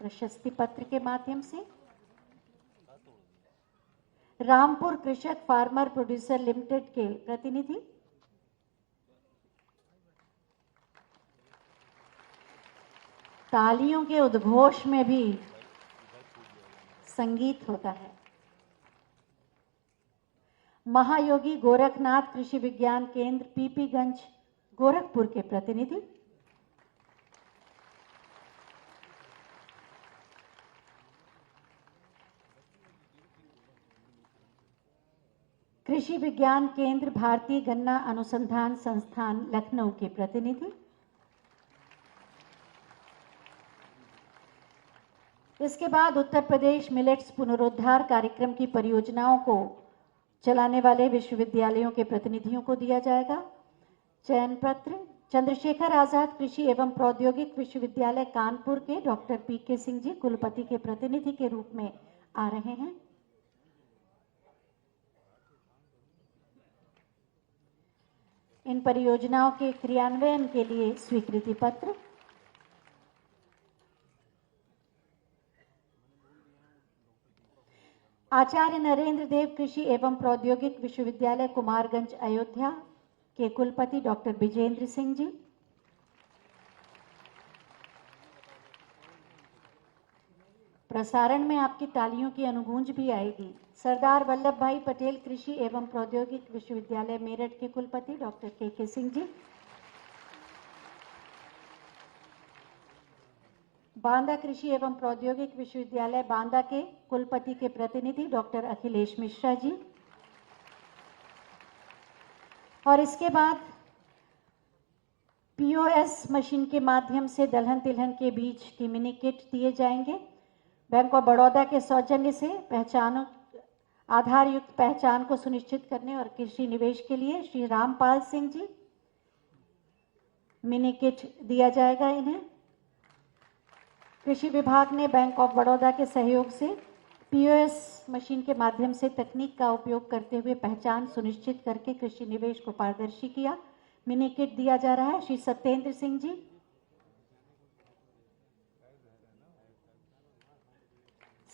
प्रशस्ति पत्र के माध्यम से। रामपुर कृषक फार्मर प्रोड्यूसर लिमिटेड के प्रतिनिधि, तालियों के उद्घोष में भी संगीत होता है। महायोगी गोरखनाथ कृषि विज्ञान केंद्र पीपीगंज गोरखपुर के प्रतिनिधि, कृषि विज्ञान केंद्र भारतीय गन्ना अनुसंधान संस्थान लखनऊ के प्रतिनिधि, इसके बाद उत्तर प्रदेश मिलेट्स पुनरुद्धार कार्यक्रम की परियोजनाओं को चलाने वाले विश्वविद्यालयों के प्रतिनिधियों को दिया जाएगा चयन पत्र। चंद्रशेखर आजाद कृषि एवं प्रौद्योगिक विश्वविद्यालय कानपुर के डॉक्टर पीके सिंह जी कुलपति के प्रतिनिधि के रूप में आ रहे हैं। इन परियोजनाओं के क्रियान्वयन के लिए स्वीकृति पत्र। आचार्य नरेंद्र देव कृषि एवं प्रौद्योगिक विश्वविद्यालय कुमारगंज अयोध्या के कुलपति डॉक्टर विजेंद्र सिंह जी, प्रसारण में आपकी तालियों की अनुगूंज भी आएगी। सरदार वल्लभ भाई पटेल कृषि एवं प्रौद्योगिक विश्वविद्यालय मेरठ के कुलपति डॉक्टर के सिंह जी, बांदा कृषि एवं प्रौद्योगिक विश्वविद्यालय बांदा के कुलपति के प्रतिनिधि डॉक्टर अखिलेश मिश्रा जी। और इसके बाद पीओएस मशीन के माध्यम से दलहन तिलहन के बीज की मिनी किट दिए जाएंगे। बैंक ऑफ बड़ौदा के सौजन्य से पहचानों आधार युक्त पहचान को सुनिश्चित करने और कृषि निवेश के लिए श्री रामपाल सिंह जी मिनी किट दिया जाएगा इन्हें। कृषि विभाग ने बैंक ऑफ बड़ौदा के सहयोग से पीओएस मशीन के माध्यम से तकनीक का उपयोग करते हुए पहचान सुनिश्चित करके कृषि निवेश को पारदर्शी किया। मिनी किट दिया जा रहा है श्री सत्येंद्र सिंह जी।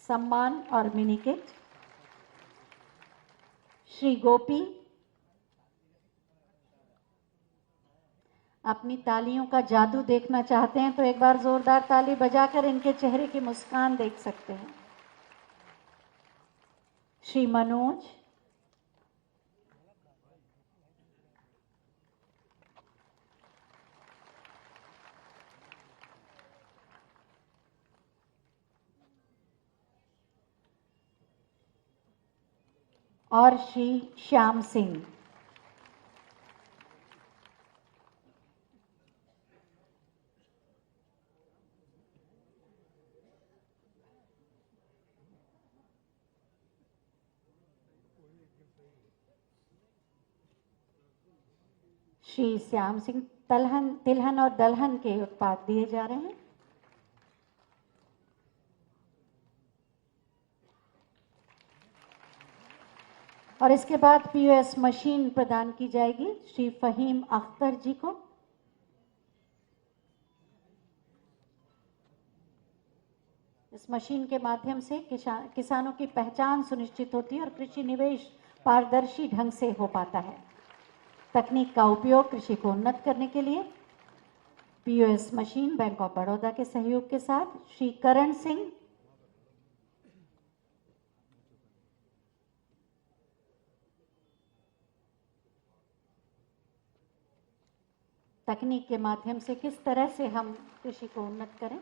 सम्मान और मिनी किट श्री गोपी। अपनी तालियों का जादू देखना चाहते हैं तो एक बार जोरदार ताली बजाकर इनके चेहरे की मुस्कान देख सकते हैं। श्री मनोज। और श्री श्याम सिंह। श्री श्याम सिंह तिलहन और दलहन के उत्पाद दिए जा रहे हैं। और इसके बाद पीओएस मशीन प्रदान की जाएगी श्री फहीम अख्तर जी को। इस मशीन के माध्यम से किसानों की पहचान सुनिश्चित होती है और कृषि निवेश पारदर्शी ढंग से हो पाता है। तकनीक का उपयोग कृषि को उन्नत करने के लिए POS machine bank of Baroda के सहयोग के साथ श्री करण सिंह। तकनीक के माध्यम से किस तरह से हम कृषि को उन्नत करें।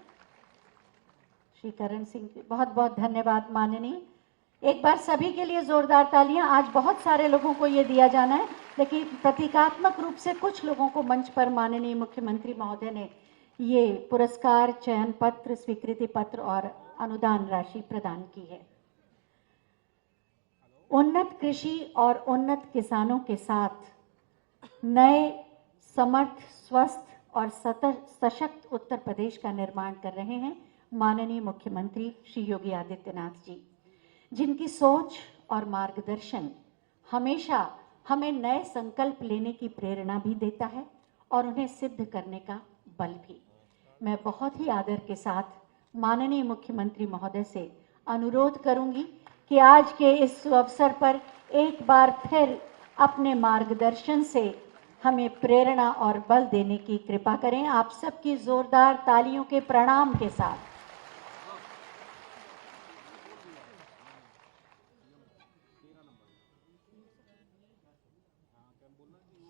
श्री करण सिंह बहुत बहुत धन्यवाद माननीय। एक बार सभी के लिए जोरदार तालियां। आज बहुत सारे लोगों को ये दिया जाना है लेकिन प्रतीकात्मक रूप से कुछ लोगों को मंच पर माननीय मुख्यमंत्री महोदय ने ये पुरस्कार, चयन पत्र, स्वीकृति पत्र और अनुदान राशि प्रदान की है। उन्नत कृषि और उन्नत किसानों के साथ नए समर्थ, स्वस्थ और सशक्त उत्तर प्रदेश का निर्माण कर रहे हैं माननीय मुख्यमंत्री श्री योगी आदित्यनाथ जी, जिनकी सोच और मार्गदर्शन हमेशा हमें नए संकल्प लेने की प्रेरणा भी देता है और उन्हें सिद्ध करने का बल भी। मैं बहुत ही आदर के साथ माननीय मुख्यमंत्री महोदय से अनुरोध करूंगी कि आज के इस अवसर पर एक बार फिर अपने मार्गदर्शन से हमें प्रेरणा और बल देने की कृपा करें। आप सबकी जोरदार तालियों के प्रणाम के साथ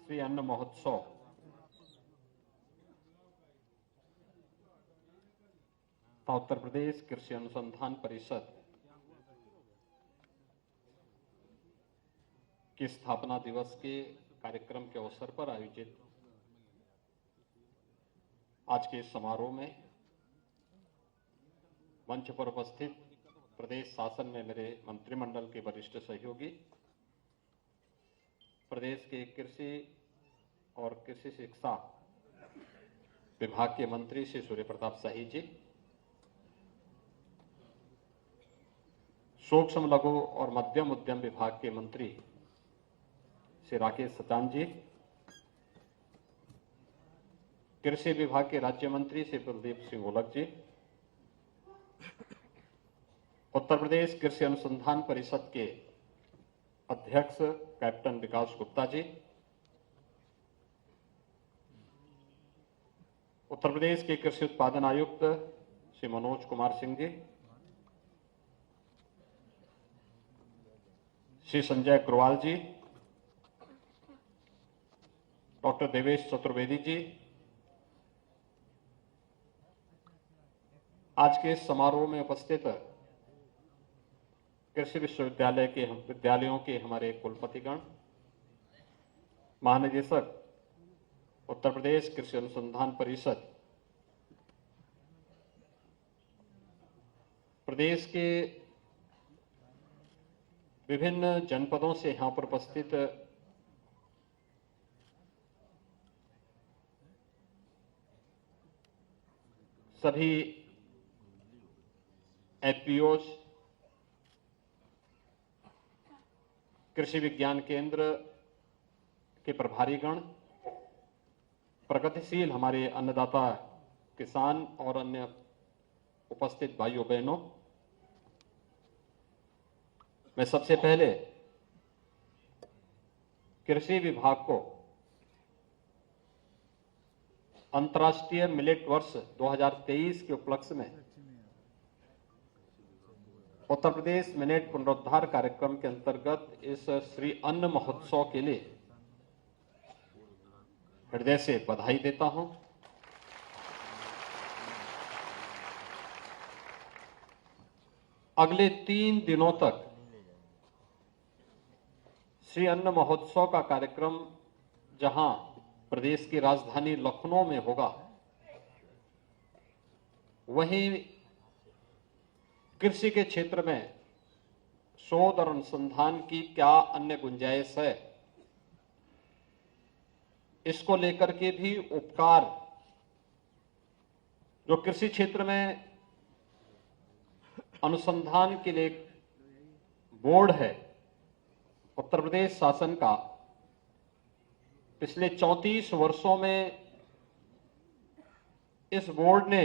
श्री अन्न महोत्सव तथा उत्तर प्रदेश कृषि अनुसंधान परिषद के स्थापना दिवस के कार्यक्रम के अवसर पर आयोजित आज के समारोह में मंच पर उपस्थित प्रदेश शासन में मेरे मंत्रिमंडल के वरिष्ठ सहयोगी, प्रदेश के कृषि और कृषि शिक्षा विभाग के मंत्री श्री सूर्य प्रताप शाही जी, सूक्ष्म लघु और मध्यम उद्यम विभाग के मंत्री श्री राकेश सचान जी, कृषि विभाग के राज्य मंत्री श्री प्रदीप सिंह ओलख जी, उत्तर प्रदेश कृषि अनुसंधान परिषद के अध्यक्ष कैप्टन विकास गुप्ता जी, उत्तर प्रदेश के कृषि उत्पादन आयुक्त श्री मनोज कुमार सिंह जी, श्री संजय अग्रवाल जी, डॉक्टर देवेश चतुर्वेदी जी, आज के इस समारोह में उपस्थित कृषि विद्यालयों के हमारे कुलपतिगण, महानिदेशक उत्तर प्रदेश कृषि अनुसंधान परिषद, प्रदेश के विभिन्न जनपदों से यहां पर उपस्थित सभी एफपीओज, कृषि विज्ञान केंद्र के प्रभारीगण, प्रगतिशील हमारे अन्नदाता किसान और अन्य उपस्थित भाइयों बहनों, मैं सबसे पहले कृषि विभाग को अंतर्राष्ट्रीय मिलेट वर्ष 2023 के उपलक्ष्य में उत्तर प्रदेश मिलेट पुनरुद्धार कार्यक्रम के अंतर्गत इस श्री अन्न महोत्सव के लिए हृदय से बधाई देता हूं। अगले 3 दिनों तक श्री अन्न महोत्सव का कार्यक्रम जहां प्रदेश की राजधानी लखनऊ में होगा, वहीं कृषि के क्षेत्र में शोध और अनुसंधान की क्या अन्य गुंजाइश है, इसको लेकर के भी उपकार जो कृषि क्षेत्र में अनुसंधान के लिए बोर्ड है उत्तर प्रदेश शासन का, पिछले 34 वर्षों में इस बोर्ड ने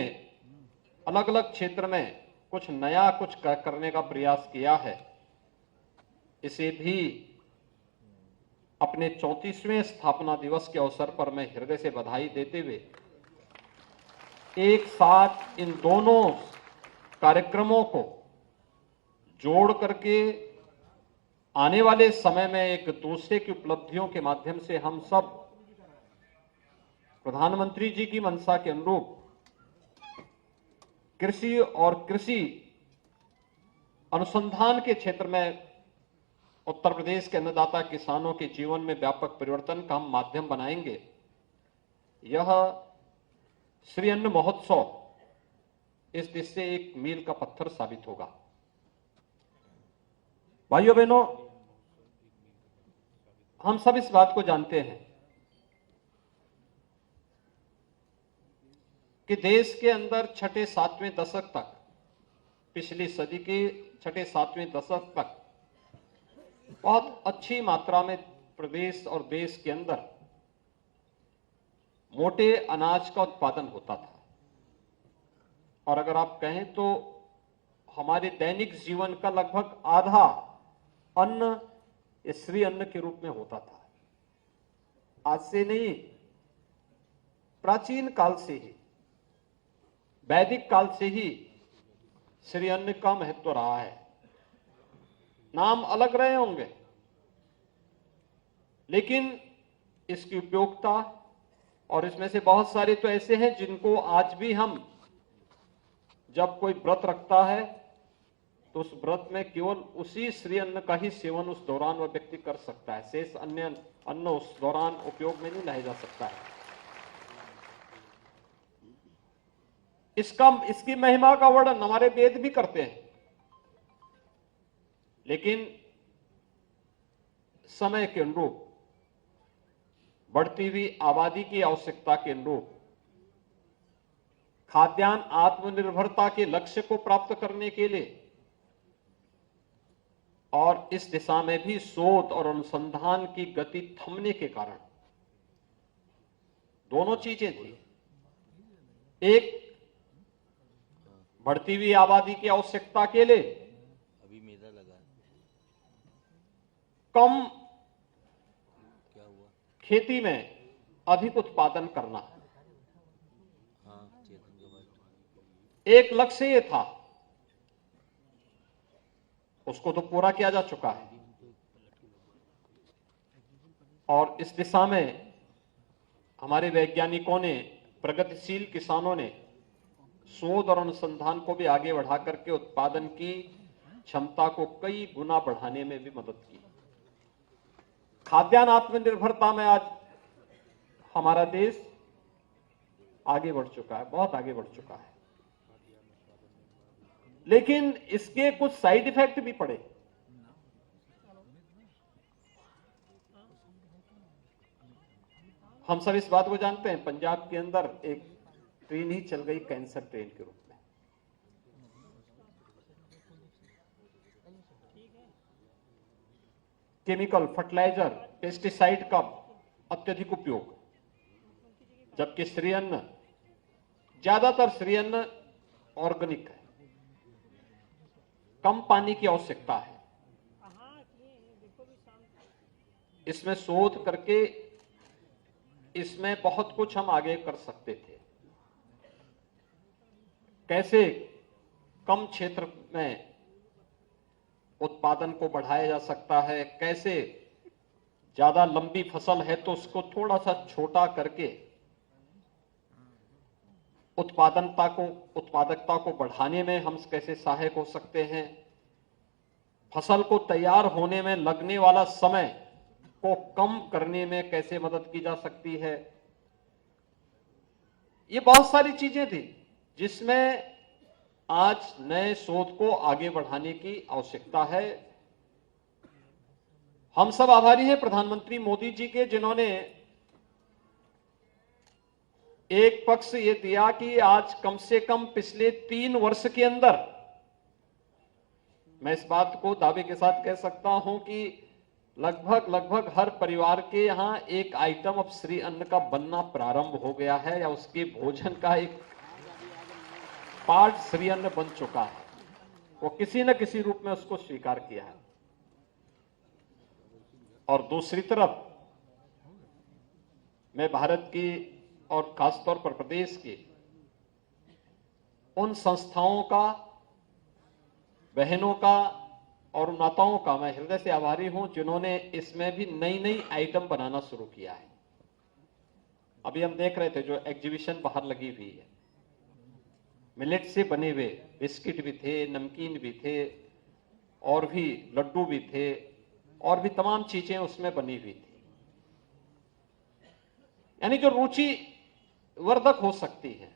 अलग अलग क्षेत्र में कुछ नया कुछ करने का प्रयास किया है। इसे भी अपने 34वें स्थापना दिवस के अवसर पर मैं हृदय से बधाई देते हुए एक साथ इन दोनों कार्यक्रमों को जोड़ करके आने वाले समय में एक दूसरे की उपलब्धियों के माध्यम से हम सब प्रधानमंत्री जी की मंशा के अनुरूप कृषि और कृषि अनुसंधान के क्षेत्र में उत्तर प्रदेश के अन्नदाता किसानों के जीवन में व्यापक परिवर्तन का हम माध्यम बनाएंगे। यह श्री अन्न महोत्सव इस दिशा से एक मील का पत्थर साबित होगा। भाइयों बहनों, हम सब इस बात को जानते हैं कि देश के अंदर 6-7वें दशक तक, पिछली सदी के 6-7वें दशक तक बहुत अच्छी मात्रा में प्रदेश और देश के अंदर मोटे अनाज का उत्पादन होता था, और अगर आप कहें तो हमारे दैनिक जीवन का लगभग आधा अन्न श्री अन्न के रूप में होता था। आज से नहीं, प्राचीन काल से ही, वैदिक काल से ही श्री अन्न का महत्व रहा है। नाम अलग रहे होंगे, लेकिन इसकी उपयोगिता, और इसमें से बहुत सारे तो ऐसे हैं जिनको आज भी हम, जब कोई व्रत रखता है तो उस व्रत में केवल उसी श्री अन्न का ही सेवन उस दौरान वह व्यक्ति कर सकता है। शेष अन्य अन्न उस दौरान उपयोग में नहीं लाया जा सकता है। इसकी महिमा का वर्णन हमारे वेद भी करते हैं, लेकिन समय के अनुरूप, बढ़ती हुई आबादी की आवश्यकता के अनुरूप, खाद्यान्न आत्मनिर्भरता के लक्ष्य को प्राप्त करने के लिए और इस दिशा में भी शोध और अनुसंधान की गति थमने के कारण दोनों चीजें थी। एक, बढ़ती हुई आबादी की आवश्यकता के लिए कम खेती में अधिक उत्पादन करना, एक लक्ष्य ये था, उसको तो पूरा किया जा चुका है। और इस दिशा में हमारे वैज्ञानिकों ने, प्रगतिशील किसानों ने शोध और अनुसंधान को भी आगे बढ़ा करके उत्पादन की क्षमता को कई गुना बढ़ाने में भी मदद की। खाद्यान्न आत्मनिर्भरता में आज हमारा देश आगे बढ़ चुका है, बहुत आगे बढ़ चुका है। लेकिन इसके कुछ साइड इफेक्ट भी पड़े। हम सब इस बात को जानते हैं, पंजाब के अंदर एक ट्रेन ही चल गई कैंसर ट्रेन के रूप में। केमिकल, फर्टिलाइजर, पेस्टिसाइड का अत्यधिक उपयोग, जबकि श्री अन्न, ज्यादातर श्री अन्न ऑर्गेनिक है, कम पानी की आवश्यकता है। इसमें शोध करके इसमें बहुत कुछ हम आगे कर सकते थे। कैसे कम क्षेत्र में उत्पादन को बढ़ाया जा सकता है, कैसे ज्यादा लंबी फसल है तो उसको थोड़ा सा छोटा करके उत्पादकता को बढ़ाने में हम कैसे सहायक हो सकते हैं, फसल को तैयार होने में लगने वाला समय को कम करने में कैसे मदद की जा सकती है। ये बहुत सारी चीजें थी जिसमें आज नए शोध को आगे बढ़ाने की आवश्यकता है। हम सब आभारी हैं प्रधानमंत्री मोदी जी के, जिन्होंने एक पक्ष ये दिया कि आज कम से कम पिछले 3 वर्ष के अंदर, मैं इस बात को दावे के साथ कह सकता हूं कि लगभग हर परिवार के यहां एक आइटम अब श्री अन्न का बनना प्रारंभ हो गया है, या उसके भोजन का एक पार्ट श्री अन्न बन चुका है। वो किसी न किसी रूप में उसको स्वीकार किया है। और दूसरी तरफ मैं भारत की और खासतौर पर प्रदेश की उन संस्थाओं का, बहनों का और माताओं का मैं हृदय से आभारी हूं, जिन्होंने इसमें भी नई नई आइटम बनाना शुरू किया है। अभी हम देख रहे थे जो एग्जीबिशन बाहर लगी हुई है, मिलेट से बने हुए बिस्किट भी थे, नमकीन भी थे, और भी लड्डू भी थे, और भी तमाम चीजें उसमें बनी हुई थी। यानी जो रुचि वर्धक हो सकती है।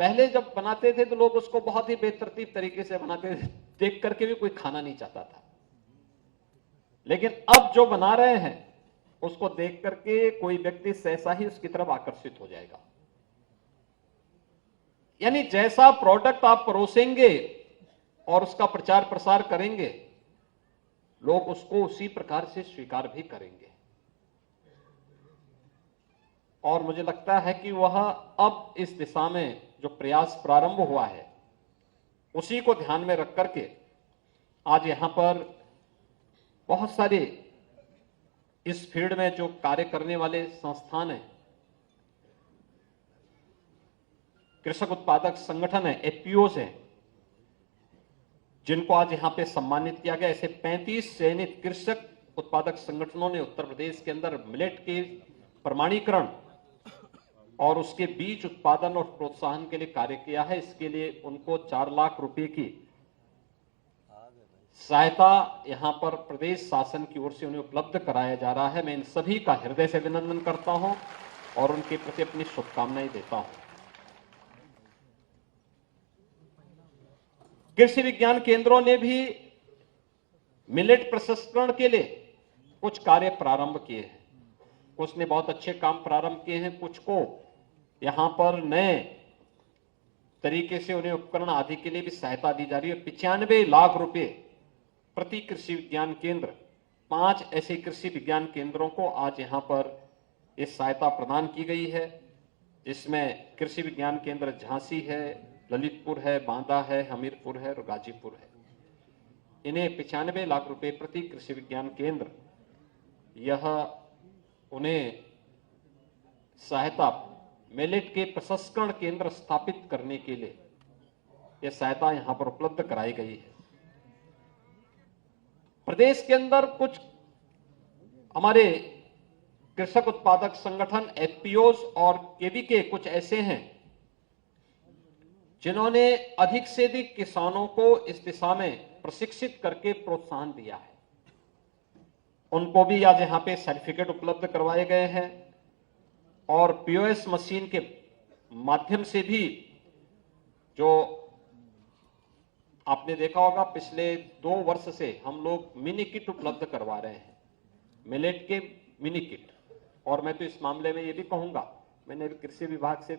पहले जब बनाते थे तो लोग उसको बहुत ही बेतरतीब तरीके से बनाते थे, देख करके भी कोई खाना नहीं चाहता था। लेकिन अब जो बना रहे हैं उसको देख करके कोई व्यक्ति सहसा ही उसकी तरफ आकर्षित हो जाएगा। यानी जैसा प्रोडक्ट आप परोसेंगे और उसका प्रचार प्रसार करेंगे, लोग उसको उसी प्रकार से स्वीकार भी करेंगे। और मुझे लगता है कि वह अब इस दिशा में जो प्रयास प्रारंभ हुआ है, उसी को ध्यान में रख करके आज यहां पर बहुत सारे इस फील्ड में जो कार्य करने वाले संस्थान हैं, कृषक उत्पादक संगठन है, एफपीओज हैं, जिनको आज यहां पे सम्मानित किया गया। ऐसे 35 चयनित कृषक उत्पादक संगठनों ने उत्तर प्रदेश के अंदर मिलेट के प्रमाणीकरण और उसके बीज उत्पादन और प्रोत्साहन के लिए कार्य किया है। इसके लिए उनको 4 लाख रुपए की सहायता यहां पर प्रदेश शासन की ओर से उन्हें उपलब्ध कराया जा रहा है। मैं इन सभी का हृदय से अभिनंदन करता हूं और उनके प्रति अपनी शुभकामनाएं देता हूं। कृषि विज्ञान केंद्रों ने भी मिलेट प्रसंस्करण के लिए कुछ कार्य प्रारंभ किए हैं। कुछ ने बहुत अच्छे काम प्रारंभ किए हैं, कुछ को यहां पर नए तरीके से उन्हें उपकरण आदि के लिए भी सहायता दी जा रही है। 95 लाख रुपए प्रति कृषि विज्ञान केंद्र, 5 ऐसे कृषि विज्ञान केंद्रों को आज यहां पर इस सहायता प्रदान की गई है, जिसमें कृषि विज्ञान केंद्र झांसी है, ललितपुर है, बांदा है, हमीरपुर है और गाजीपुर है। इन्हें 95 लाख रुपए प्रति कृषि विज्ञान केंद्र, यह उन्हें सहायता मिलेट के प्रसंस्करण केंद्र स्थापित करने के लिए यह सहायता यहां पर उपलब्ध कराई गई है। प्रदेश के अंदर कुछ हमारे कृषक उत्पादक संगठन एफपीओज और केवीके कुछ ऐसे हैं जिन्होंने अधिक से अधिक किसानों को इस दिशा में प्रशिक्षित करके प्रोत्साहन दिया है, उनको भी आज यहां पे सर्टिफिकेट उपलब्ध करवाए गए हैं और पीओएस मशीन के माध्यम से भी, जो आपने देखा होगा पिछले 2 वर्ष से हम लोग मिनी किट उपलब्ध करवा रहे हैं, मिलेट के मिनी किट। और मैं तो इस मामले में ये भी कहूंगा, मैंने कृषि विभाग से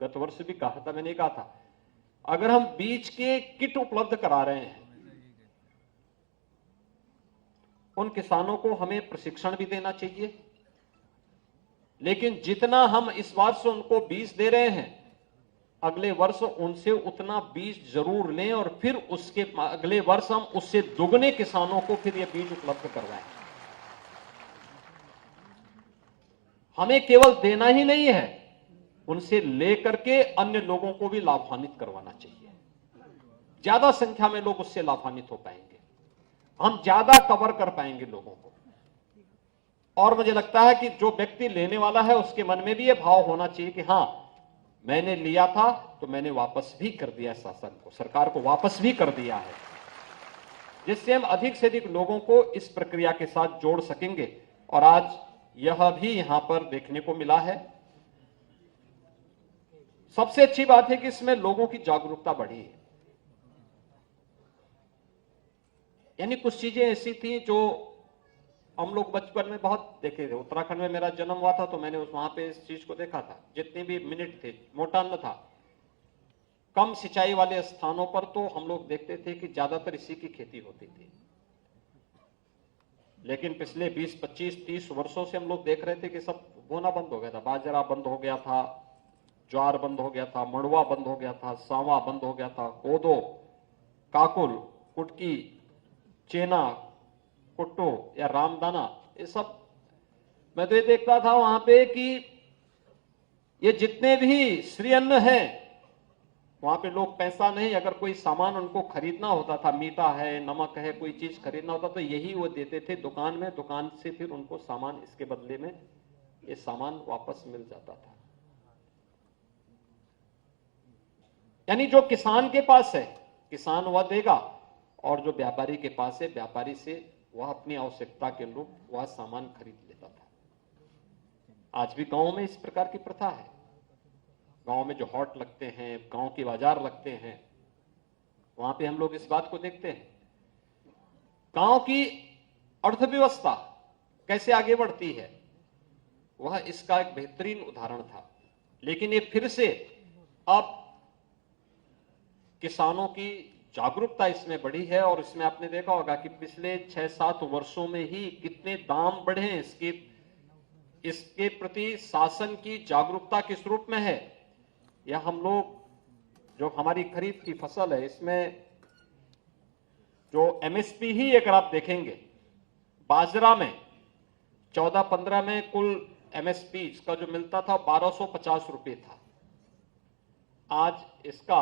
गत वर्ष भी कहा था, मैंने कहा था अगर हम बीज के किट उपलब्ध करा रहे हैं, उन किसानों को हमें प्रशिक्षण भी देना चाहिए, लेकिन जितना हम इस वर्ष उनको बीज दे रहे हैं, अगले वर्ष उनसे उतना बीज जरूर लें और फिर उसके अगले वर्ष हम उससे दुगने किसानों को फिर ये बीज उपलब्ध करवाएं। हमें केवल देना ही नहीं है, उनसे लेकर के अन्य लोगों को भी लाभान्वित करवाना चाहिए। ज्यादा संख्या में लोग उससे लाभान्वित हो पाएंगे, हम ज्यादा कवर कर पाएंगे लोगों को। और मुझे लगता है कि जो व्यक्ति लेने वाला है उसके मन में भी ये भाव होना चाहिए कि हां, मैंने लिया था तो मैंने वापस भी कर दिया, शासन को, सरकार को वापस भी कर दिया है, जिससे हम अधिक से अधिक लोगों को इस प्रक्रिया के साथ जोड़ सकेंगे। और आज यह भी यहां पर देखने को मिला है। सबसे अच्छी बात है कि इसमें लोगों की जागरूकता बढ़ी है। यानी कुछ चीजें ऐसी थी जो हम लोग बचपन में बहुत देखे थे। उत्तराखंड में मेरा जन्म हुआ था तो मैंने वहां पे इस चीज को देखा था। जितने भी मिनट थे, मोटा अन्न था, कम सिंचाई वाले स्थानों पर तो हम लोग देखते थे कि ज्यादातर इसी की खेती होती थी। लेकिन पिछले 20, 25, 30 वर्षों से हम लोग देख रहे थे कि सब बोना बंद हो गया था। बाजरा बंद हो गया था, ज्वार बंद हो गया था, मड़ुआ बंद हो गया था, सांवा बंद हो गया था, कोदो, काकुल, कुटकी, चेना, कुट्टू या रामदाना, ये सब मैं तो ये देखता था वहां पे कि ये जितने भी श्री अन्न है, वहां पे लोग पैसा नहीं, अगर कोई सामान उनको खरीदना होता था, मीठा है, नमक है, कोई चीज खरीदना होता तो यही वो देते थे दुकान में। दुकान से फिर उनको सामान, इसके बदले में ये सामान वापस मिल जाता था। यानी जो किसान के पास है, किसान वह देगा, और जो व्यापारी के पास है, व्यापारी से वह अपनी आवश्यकता के अनुरूप वह सामान खरीद लेता था। आज भी गांव में इस प्रकार की प्रथा है। गांव में जो हॉट लगते हैं, गांव के बाजार लगते हैं, वहां पे हम लोग इस बात को देखते हैं। गांव की अर्थव्यवस्था कैसे आगे बढ़ती है, वह इसका एक बेहतरीन उदाहरण था। लेकिन ये फिर से अब किसानों की जागरूकता इसमें बढ़ी है। और इसमें आपने देखा होगा कि पिछले 6-7 वर्षों में ही कितने दाम बढ़े हैं। इसके प्रति शासन की जागरूकता किस रूप में है, या हम लोग जो हमारी खरीफ की फसल है, इसमें जो एमएसपी ही अगर आप देखेंगे, बाजरा में 14-15 में कुल एमएसपी इसका जो मिलता था 1250 रुपए था। आज इसका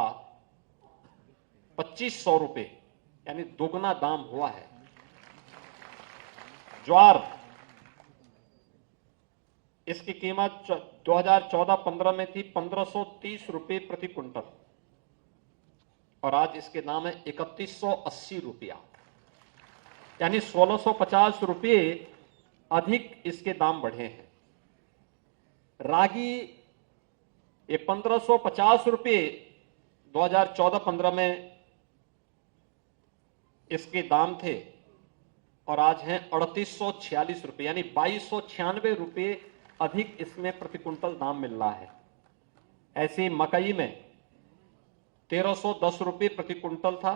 2500 रुपए, यानी दोगुना दाम हुआ है। ज्वार, इसकी कीमत 2014-15 में थी 1530 रुपए प्रति क्विंटल, और आज इसके दाम है 3180 रुपया, यानी 1650 रुपये अधिक इसके दाम बढ़े हैं। रागी, ये 1550 रुपये 2014-15 में इसके दाम थे, और आज हैं 3846 रुपये, यानी 2296 रुपये अधिक इसमें प्रति क्विंटल दाम मिल रहा है। ऐसे ही मकई में 1310 रुपये प्रति क्विंटल था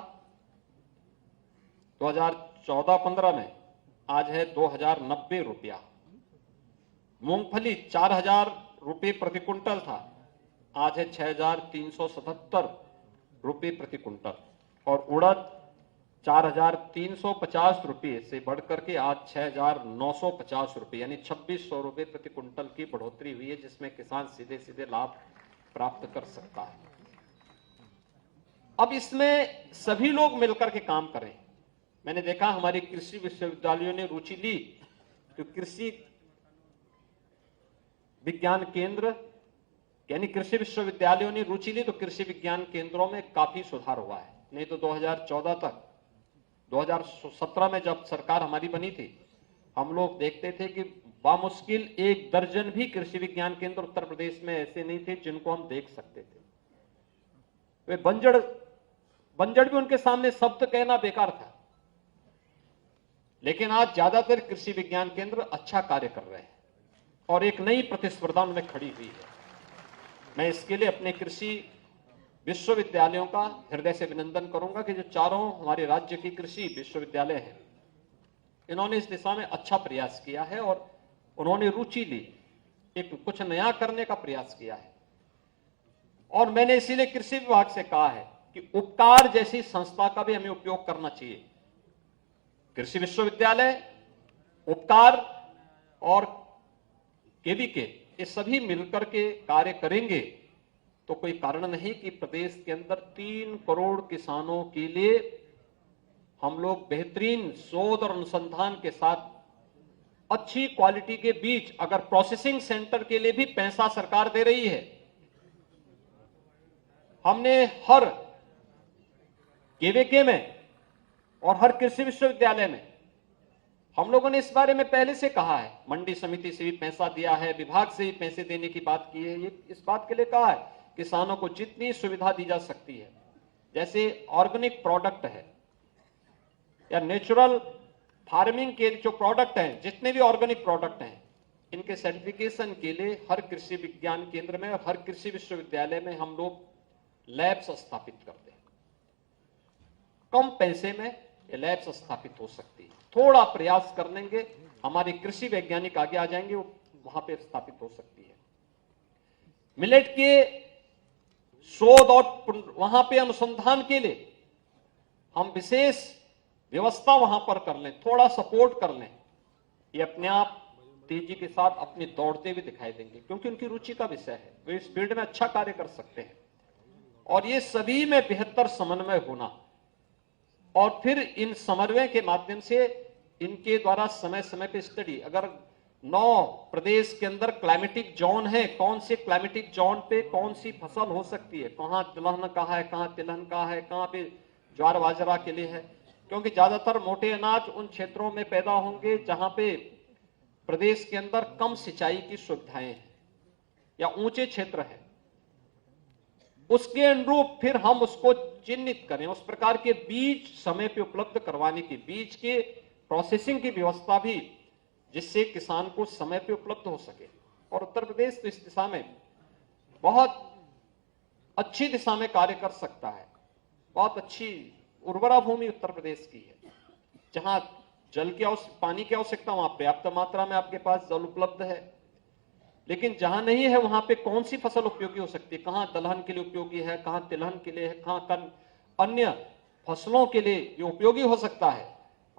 2014-15 में, आज है 2090 रुपया। मूंगफली 4000 रुपये प्रति क्विंटल था, आज है 6377 रुपये प्रति क्विंटल। और उड़द 4350 रुपये से बढ़कर के आज 6950 रुपये, यानी 2600 रुपये प्रति क्विंटल की बढ़ोतरी हुई है, जिसमें किसान सीधे सीधे लाभ प्राप्त कर सकता है। अब इसमें सभी लोग मिलकर के काम करें। मैंने देखा हमारे कृषि विश्वविद्यालयों ने रुचि ली, तो कृषि विज्ञान केंद्र यानी कृषि विश्वविद्यालयों ने रुचि ली तो कृषि विज्ञान केंद्रों में काफी सुधार हुआ है। नहीं तो 2014 तक 2017 में जब सरकार हमारी बनी थी, हम लोग देखते थे कि बामुश्किल 1 दर्जन भी कृषि विज्ञान केंद्र उत्तर प्रदेश में ऐसे नहीं थे जिनको हम देख सकते थे। वे बंजर भी उनके सामने शब्द कहना बेकार था। लेकिन आज ज्यादातर कृषि विज्ञान केंद्र अच्छा कार्य कर रहे हैं और एक नई प्रतिस्पर्धा उनमें खड़ी हुई है। मैं इसके लिए अपने कृषि विश्वविद्यालयों का हृदय से अभिनंदन करूंगा कि जो चारों हमारे राज्य की कृषि विश्वविद्यालय हैं, इन्होंने इस दिशा में अच्छा प्रयास किया है और उन्होंने रुचि ली, एक कुछ नया करने का प्रयास किया है। और मैंने इसीलिए कृषि विभाग से कहा है कि उपकार जैसी संस्था का भी हमें उपयोग करना चाहिए। कृषि विश्वविद्यालय, उपकार और केवीके ये सभी मिलकर के कार्य करेंगे तो कोई कारण नहीं कि प्रदेश के अंदर 3 करोड़ किसानों के लिए हम लोग बेहतरीन शोध और अनुसंधान के साथ अच्छी क्वालिटी के बीज, अगर प्रोसेसिंग सेंटर के लिए भी पैसा सरकार दे रही है, हमने हर केवीके में और हर कृषि विश्वविद्यालय में हम लोगों ने इस बारे में पहले से कहा है। मंडी समिति से भी पैसा दिया है, विभाग से भी पैसे देने की बात की है। ये इस बात के लिए कहा है किसानों को जितनी सुविधा दी जा सकती है, जैसे ऑर्गेनिक प्रोडक्ट है या नेचुरल फार्मिंग के जो प्रोडक्ट हैं, जितने भी ऑर्गेनिक प्रोडक्ट हैं, इनके सर्टिफिकेशन के लिए हर कृषि विज्ञान केंद्र में और हर कृषि विश्वविद्यालय में हम लोग लैब्स स्थापित करते हैं। कम पैसे में ये लैब्स स्थापित हो सकती है। थोड़ा प्रयास कर लेंगे, हमारे कृषि वैज्ञानिक आगे आ जाएंगे, वहां पे स्थापित हो सकती है। मिलेट के शोध और वहां पे अनुसंधान के लिए हम विशेष व्यवस्था वहां पर कर लें, थोड़ा सपोर्ट कर लें, ये अपने आप तेजी के साथ अपनी दौड़ते हुए दिखाई देंगे, क्योंकि उनकी रुचि का विषय है, वे इस फील्ड में अच्छा कार्य कर सकते हैं। और ये सभी में बेहतर समन्वय होना और फिर इन समन्वय के माध्यम से इनके द्वारा समय समय पे स्टडी, अगर 9 प्रदेश के अंदर क्लाइमेटिक जोन है, कौन से क्लाइमेटिक जोन पे कौन सी फसल हो सकती है, कहां दलहन का है, कहां तिलहन का है, कहां पे ज्वार बाजरा के लिए है, क्योंकि ज्यादातर मोटे अनाज उन क्षेत्रों में पैदा होंगे जहां पे प्रदेश के अंदर कम सिंचाई की सुविधाएं हैं या ऊंचे क्षेत्र है। उसके अनुरूप फिर हम उसको चिन्हित करें, उस प्रकार के बीज समय पे उपलब्ध करवाने की, बीज के प्रोसेसिंग की व्यवस्था भी, जिससे किसान को समय पे उपलब्ध हो सके। और उत्तर प्रदेश तो इस दिशा में बहुत अच्छी दिशा में कार्य कर सकता है। बहुत अच्छी उर्वरा भूमि उत्तर प्रदेश की है, जहां जल की पानी की आवश्यकता, वहां पर्याप्त मात्रा में आपके पास जल उपलब्ध है। लेकिन जहां नहीं है वहां पे कौन सी फसल उपयोगी हो सकती है, कहां दलहन के लिए उपयोगी है, कहां तिलहन के लिए है, कहां अन्य फसलों के लिए ये उपयोगी हो सकता है।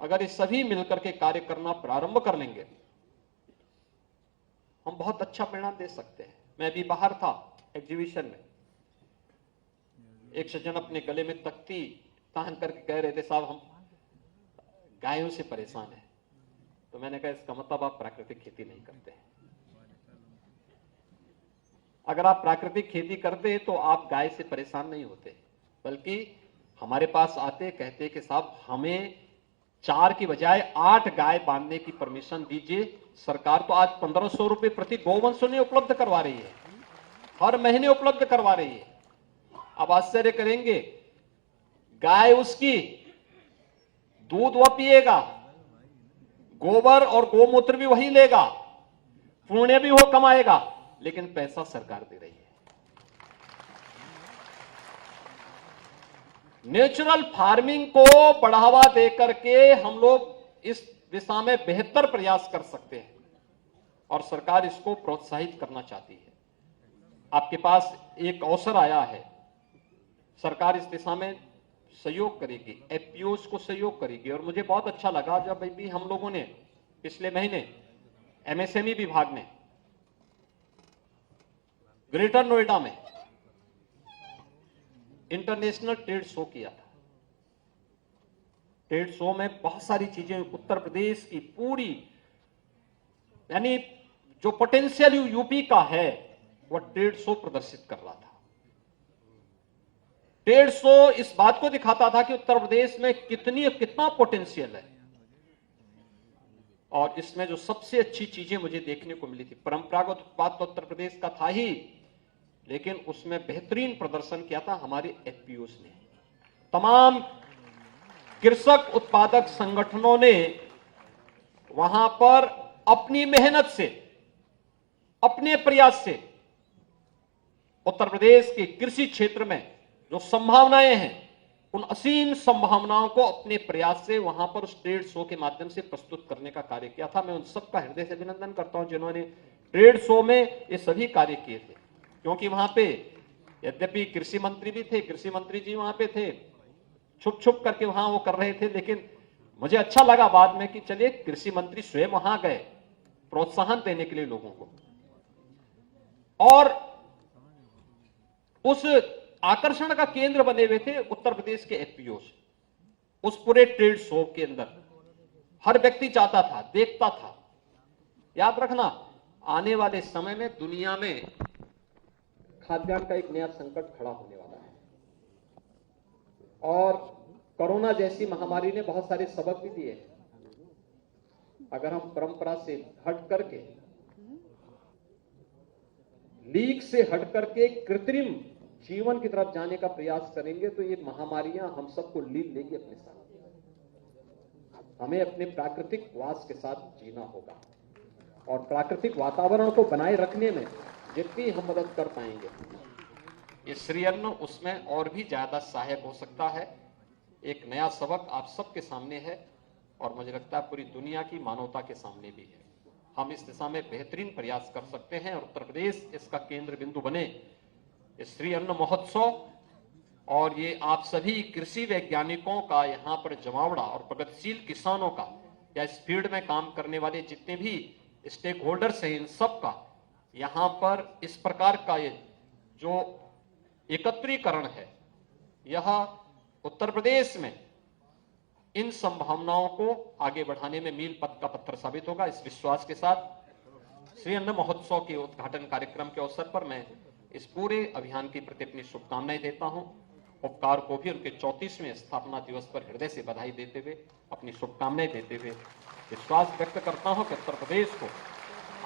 अगर ये सभी मिलकर के कार्य करना प्रारंभ कर लेंगे, हम बहुत अच्छा परिणाम दे सकते हैं। मैं अभी बाहर था एग्जीबिशन में, एक सज्जन अपने गले में तख्ती तान करके कह रहे थे, साहब हम गायों से परेशान हैं। तो मैंने कहा इसका मतलब आप प्राकृतिक खेती नहीं करते। अगर आप प्राकृतिक खेती करते तो आप गाय से परेशान नहीं होते, बल्कि हमारे पास आते कहते कि साहब हमें 4 की बजाय 8 गाय बांधने की परमिशन दीजिए। सरकार तो आज 1500 रुपए प्रति गोवंश उन्हें उपलब्ध करवा रही है, हर महीने उपलब्ध करवा रही है। अब आश्चर्य करेंगे, गाय उसकी दूध वह पिएगा, गोबर और गोमूत्र भी वही लेगा, पुण्य भी वो कमाएगा, लेकिन पैसा सरकार दे रही है। नेचुरल फार्मिंग को बढ़ावा देकर के हम लोग इस दिशा में बेहतर प्रयास कर सकते हैं और सरकार इसको प्रोत्साहित करना चाहती है। आपके पास एक अवसर आया है, सरकार इस दिशा में सहयोग करेगी, एफपीओस को सहयोग करेगी। और मुझे बहुत अच्छा लगा जब भी हम लोगों ने पिछले महीने एमएसएमई विभाग ने ग्रेटर नोएडा में इंटरनेशनल ट्रेड शो किया था। ट्रेड शो में बहुत सारी चीजें उत्तर प्रदेश की पूरी, यानी जो पोटेंशियल यूपी का है वह ट्रेड शो प्रदर्शित कर रहा था। ट्रेड शो इस बात को दिखाता था कि उत्तर प्रदेश में कितना पोटेंशियल है। और इसमें जो सबसे अच्छी चीजें मुझे देखने को मिली थी, परंपरागत उत्पाद तो उत्तर प्रदेश का था ही, लेकिन उसमें बेहतरीन प्रदर्शन किया था हमारे एफपीओस ने। तमाम कृषक उत्पादक संगठनों ने वहां पर अपनी मेहनत से, अपने प्रयास से उत्तर प्रदेश के कृषि क्षेत्र में जो संभावनाएं हैं, उन असीम संभावनाओं को अपने प्रयास से वहां पर उस ट्रेड शो के माध्यम से प्रस्तुत करने का कार्य किया था। मैं उन सबका हृदय से अभिनंदन करता हूं जिन्होंने ट्रेड शो में ये सभी कार्य किए थे, क्योंकि वहां पे यद्यपि कृषि मंत्री भी थे, कृषि मंत्री जी वहां पे थे, छुप छुप करके वहां वो कर रहे थे, लेकिन मुझे अच्छा लगा बाद में कि चलिए कृषि मंत्री स्वयं वहां गए प्रोत्साहन देने के लिए लोगों को। और उस आकर्षण का केंद्र बने हुए थे उत्तर प्रदेश के एफपीओस। उस पूरे ट्रेड शो के अंदर हर व्यक्ति चाहता था, देखता था। याद रखना, आने वाले समय में दुनिया में खाद्यान्न का एक नया संकट खड़ा होने वाला है, और कोरोना जैसी महामारी ने बहुत सारे सबक भी दिए। अगर हम परंपरा से हट करके, लीक से हट करके कृत्रिम जीवन की तरफ जाने का प्रयास करेंगे तो ये महामारियां हम सबको लील लेगी अपने साथ। हमें अपने प्राकृतिक वास के साथ जीना होगा, और प्राकृतिक वातावरण को बनाए रखने में जितनी हम मदद कर पाएंगे, ये श्री अन्न उसमें और भी ज्यादा सहायक हो सकता है। एक नया सबक आप सबके सामने है, और मुझे लगता है पूरी दुनिया की मानवता के सामने भी है। हम इस दिशा में बेहतरीन प्रयास कर सकते हैं, और उत्तर प्रदेश इसका केंद्र बिंदु बने। श्री अन्न महोत्सव और ये आप सभी कृषि वैज्ञानिकों का यहाँ पर जमावड़ा, और प्रगतिशील किसानों का, या इस फील्ड में काम करने वाले जितने भी स्टेक होल्डर्स हैं, इन सब का यहाँ पर इस प्रकार का ये जो एकत्रीकरण है, यह उत्तर प्रदेश में इन संभावनाओं को आगे बढ़ाने में मील का पत्थर साबित होगा। इस विश्वास के साथ श्री अन्न महोत्सव के उद्घाटन कार्यक्रम के अवसर पर मैं इस पूरे अभियान के प्रति अपनी शुभकामनाएं देता हूं। उपकार को भी उनके 34वें स्थापना दिवस पर हृदय से बधाई देते हुए, अपनी शुभकामनाएं देते हुए विश्वास व्यक्त करता हूं कि उत्तर प्रदेश को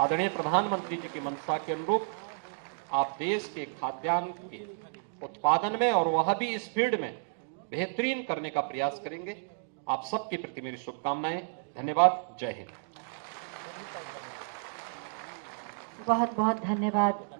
आदरणीय प्रधानमंत्री जी की मंशा के अनुरूप आप देश के खाद्यान्न के उत्पादन में, और वह भी इस फील्ड में बेहतरीन करने का प्रयास करेंगे। आप सबके प्रति मेरी शुभकामनाएं। धन्यवाद। जय हिंद। बहुत बहुत धन्यवाद